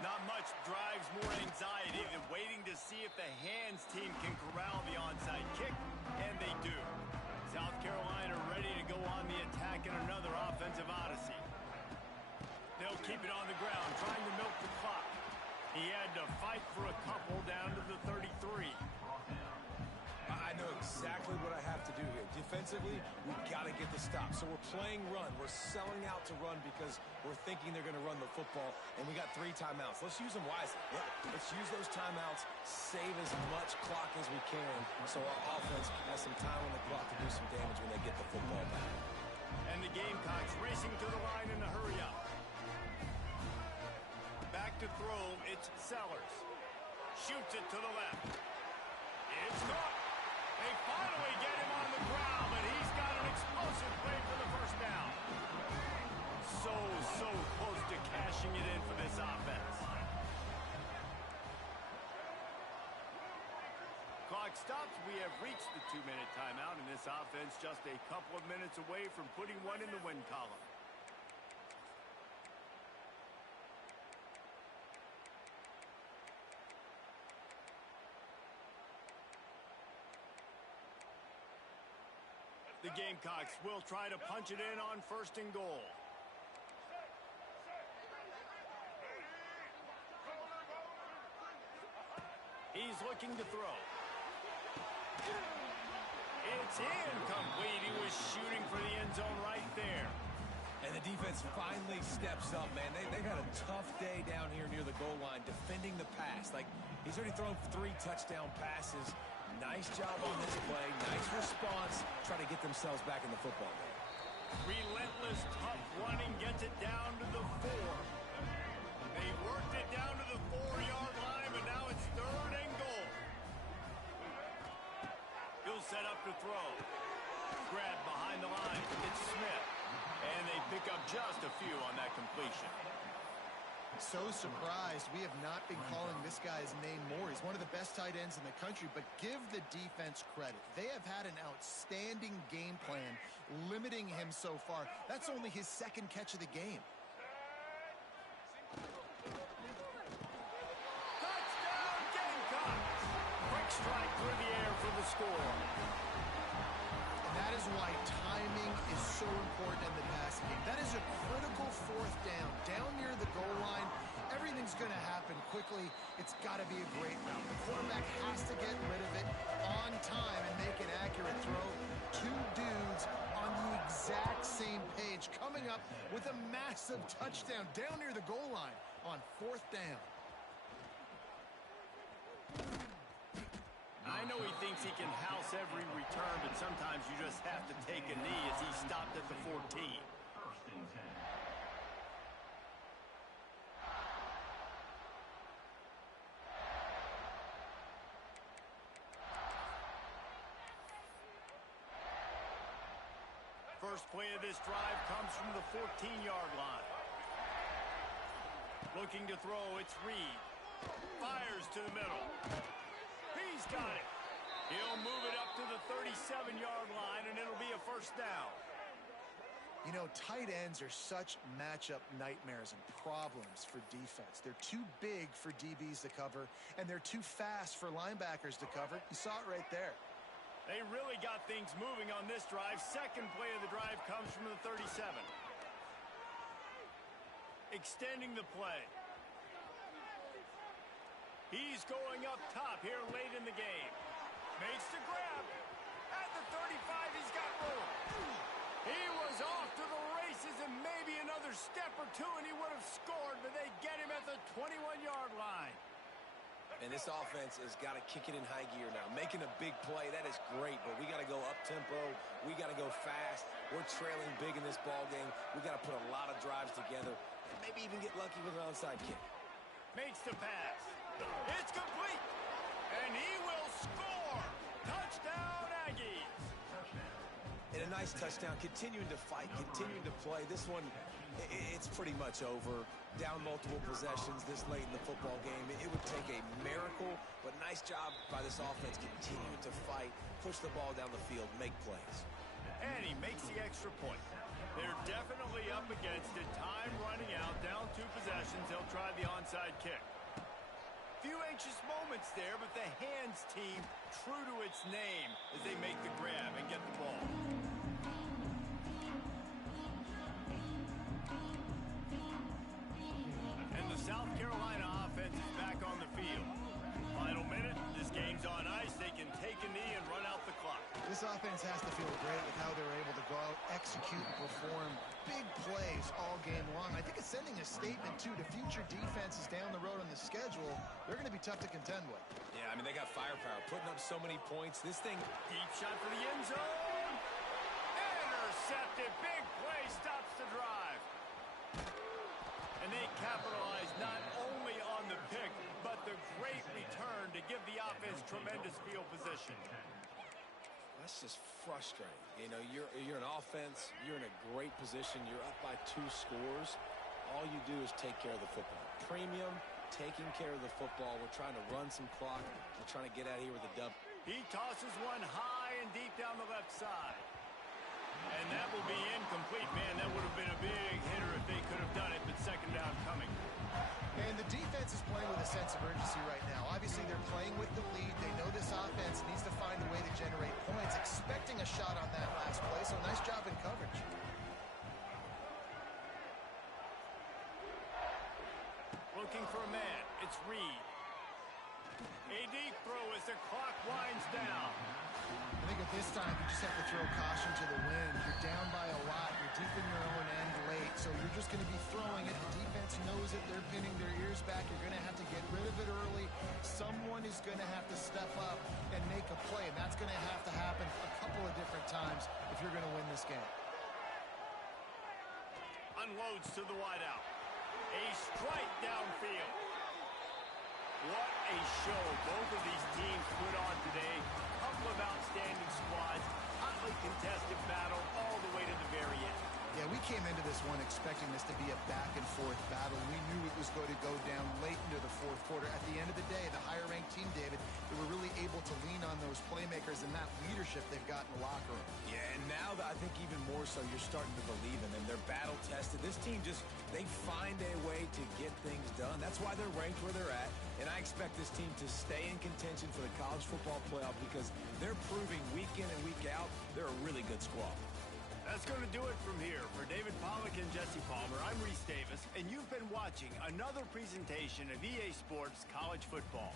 Not much drives more anxiety than waiting to see if the hands team can corral the onside kick, and they do. South Carolina ready to go on the attack in another offensive odyssey. They'll keep it on the ground, trying to milk the clock. He had to fight for a couple down to the 33. I know exactly what I have to do here. Defensively, we've got to get the stop. So we're playing run. We're selling out to run because we're thinking they're going to run the football, and we got 3 timeouts. Let's use them wisely. Let's use those timeouts, save as much clock as we can so our offense has some time on the clock to do some damage when they get the football back. And the Gamecocks racing to the line in a hurry up. Back to throw, it's Sellers. Shoots it to the left. It's caught. They finally get him on the ground, but he's got an explosive play for the first down. So close to cashing it in for this offense. Clock clock stops, we have reached the 2-minute timeout, and this offense just a couple of minutes away from putting one in the win column. The Gamecocks will try to punch it in on 1st and goal. He's looking to throw. It's incomplete. He was shooting for the end zone right there. And the defense finally steps up, man. They've had a tough day down here near the goal line defending the pass. Like, he's already thrown 3 touchdown passes. Nice job on this play. Nice response. Try to get themselves back in the football game. Relentless, tough running gets it down to the 4. They worked it down to the 4-yard line, but now it's 3rd and goal. He'll set up to throw. Grab behind the line. It's Smith. And they pick up just a few on that completion. So surprised we have not been calling this guy's name more. He's one of the best tight ends in the country, but give the defense credit. They have had an outstanding game plan limiting him so far. That's only his 2nd catch of the game. Touchdown, Gamecocks! Quick strike through the air for the score. And that is why timing is so important in the passing game. That is a critical 4th down. Down near the goal line, everything's going to happen quickly. It's got to be a great route. The quarterback has to get rid of it on time and make an accurate throw. 2 dudes on the exact same page coming up with a massive touchdown down near the goal line on 4th down. I know he thinks he can house every return, but sometimes you just have to take a knee as he stopped at the 14. 1st and 10. First play of this drive comes from the 14-yard line. Looking to throw, it's Reed. Fires to the middle. He's got it. He'll move it up to the 37-yard line, and it'll be a 1st down. You know, tight ends are such matchup nightmares and problems for defense. They're too big for DBs to cover, and they're too fast for linebackers to cover. You saw it right there. They really got things moving on this drive. Second play of the drive comes from the 37. Extending the play. He's going up top here late in the game. Makes the grab. At the 35, he's got room. He was off to the races and maybe another step or two and he would have scored, but they get him at the 21-yard line. And this offense has got to kick it in high gear now. Making a big play, that is great, but we got to go up-tempo. We got to go fast. We're trailing big in this ball game. We got to put a lot of drives together and maybe even get lucky with an onside kick. Makes the pass. It's complete. And he will score. Touchdown, Aggies. And a nice touchdown, continuing to fight, continuing to play. This one, it's pretty much over. Down multiple possessions this late in the football game. It would take a miracle, but nice job by this offense continuing to fight, push the ball down the field, make plays. And he makes the extra point. They're definitely up against it. Time running out, down 2 possessions. They'll try the onside kick. Few anxious moments there, but the hands team true to its name as they make the grab and get the ball. And the South Carolina offense is back on the field. Final minute, this game's on ice. They can take a knee and run out the clock. This offense has to feel great with how they're able to go out, execute, and perform big plays all game long. I think it's sending a statement, too, to future defenses down the road on the schedule. They're going to be tough to contend with. Yeah, I mean, they got firepower, putting up so many points. This thing... Deep shot for the end zone. Intercepted. Big play stops the drive. And they capitalize not only on the pick, but the great return to give the offense tremendous field position. That's just frustrating. You know, you're an offense, you're in a great position, you're up by 2 scores. All you do is take care of the football. Premium, taking care of the football. We're trying to run some clock. We're trying to get out of here with a dub. He tosses one high and deep down the left side. And that will be incomplete. Man, that would have been a big hitter if they could have done it, but second down coming. And the defense is playing with a sense of urgency right now. Obviously, they're playing with the lead. They know this offense needs to find a way to generate points, expecting a shot on that last play, so nice job in coverage. Looking for a man. It's Reed. A deep throw as the clock winds down. I think at this time, you just have to throw caution to the wind. You're down by a lot. You're deep in your own end late, so you're just going to be throwing it. The defense knows it. They're pinning their ears back. You're going to have to get rid of it early. Someone is going to have to step up and make a play, and that's going to have to happen a couple of different times if you're going to win this game. Unloads to the wideout. A strike downfield. What a show both of these teams put on today. Couple of outstanding squads. Hotly contested battle all the way to the very end. Yeah, we came into this one expecting this to be a back-and-forth battle. We knew it was going to go down late into the fourth quarter. At the end of the day, the higher-ranked team, David, they were really able to lean on those playmakers and that leadership they've got in the locker room. Yeah, and now I think even more so, you're starting to believe in them. They're battle-tested. This team they find a way to get things done. That's why they're ranked where they're at. And I expect this team to stay in contention for the college football playoff because they're proving week in and week out they're a really good squad. That's going to do it from here. For David Pollack and Jesse Palmer, I'm Reese Davis, and you've been watching another presentation of EA Sports College Football.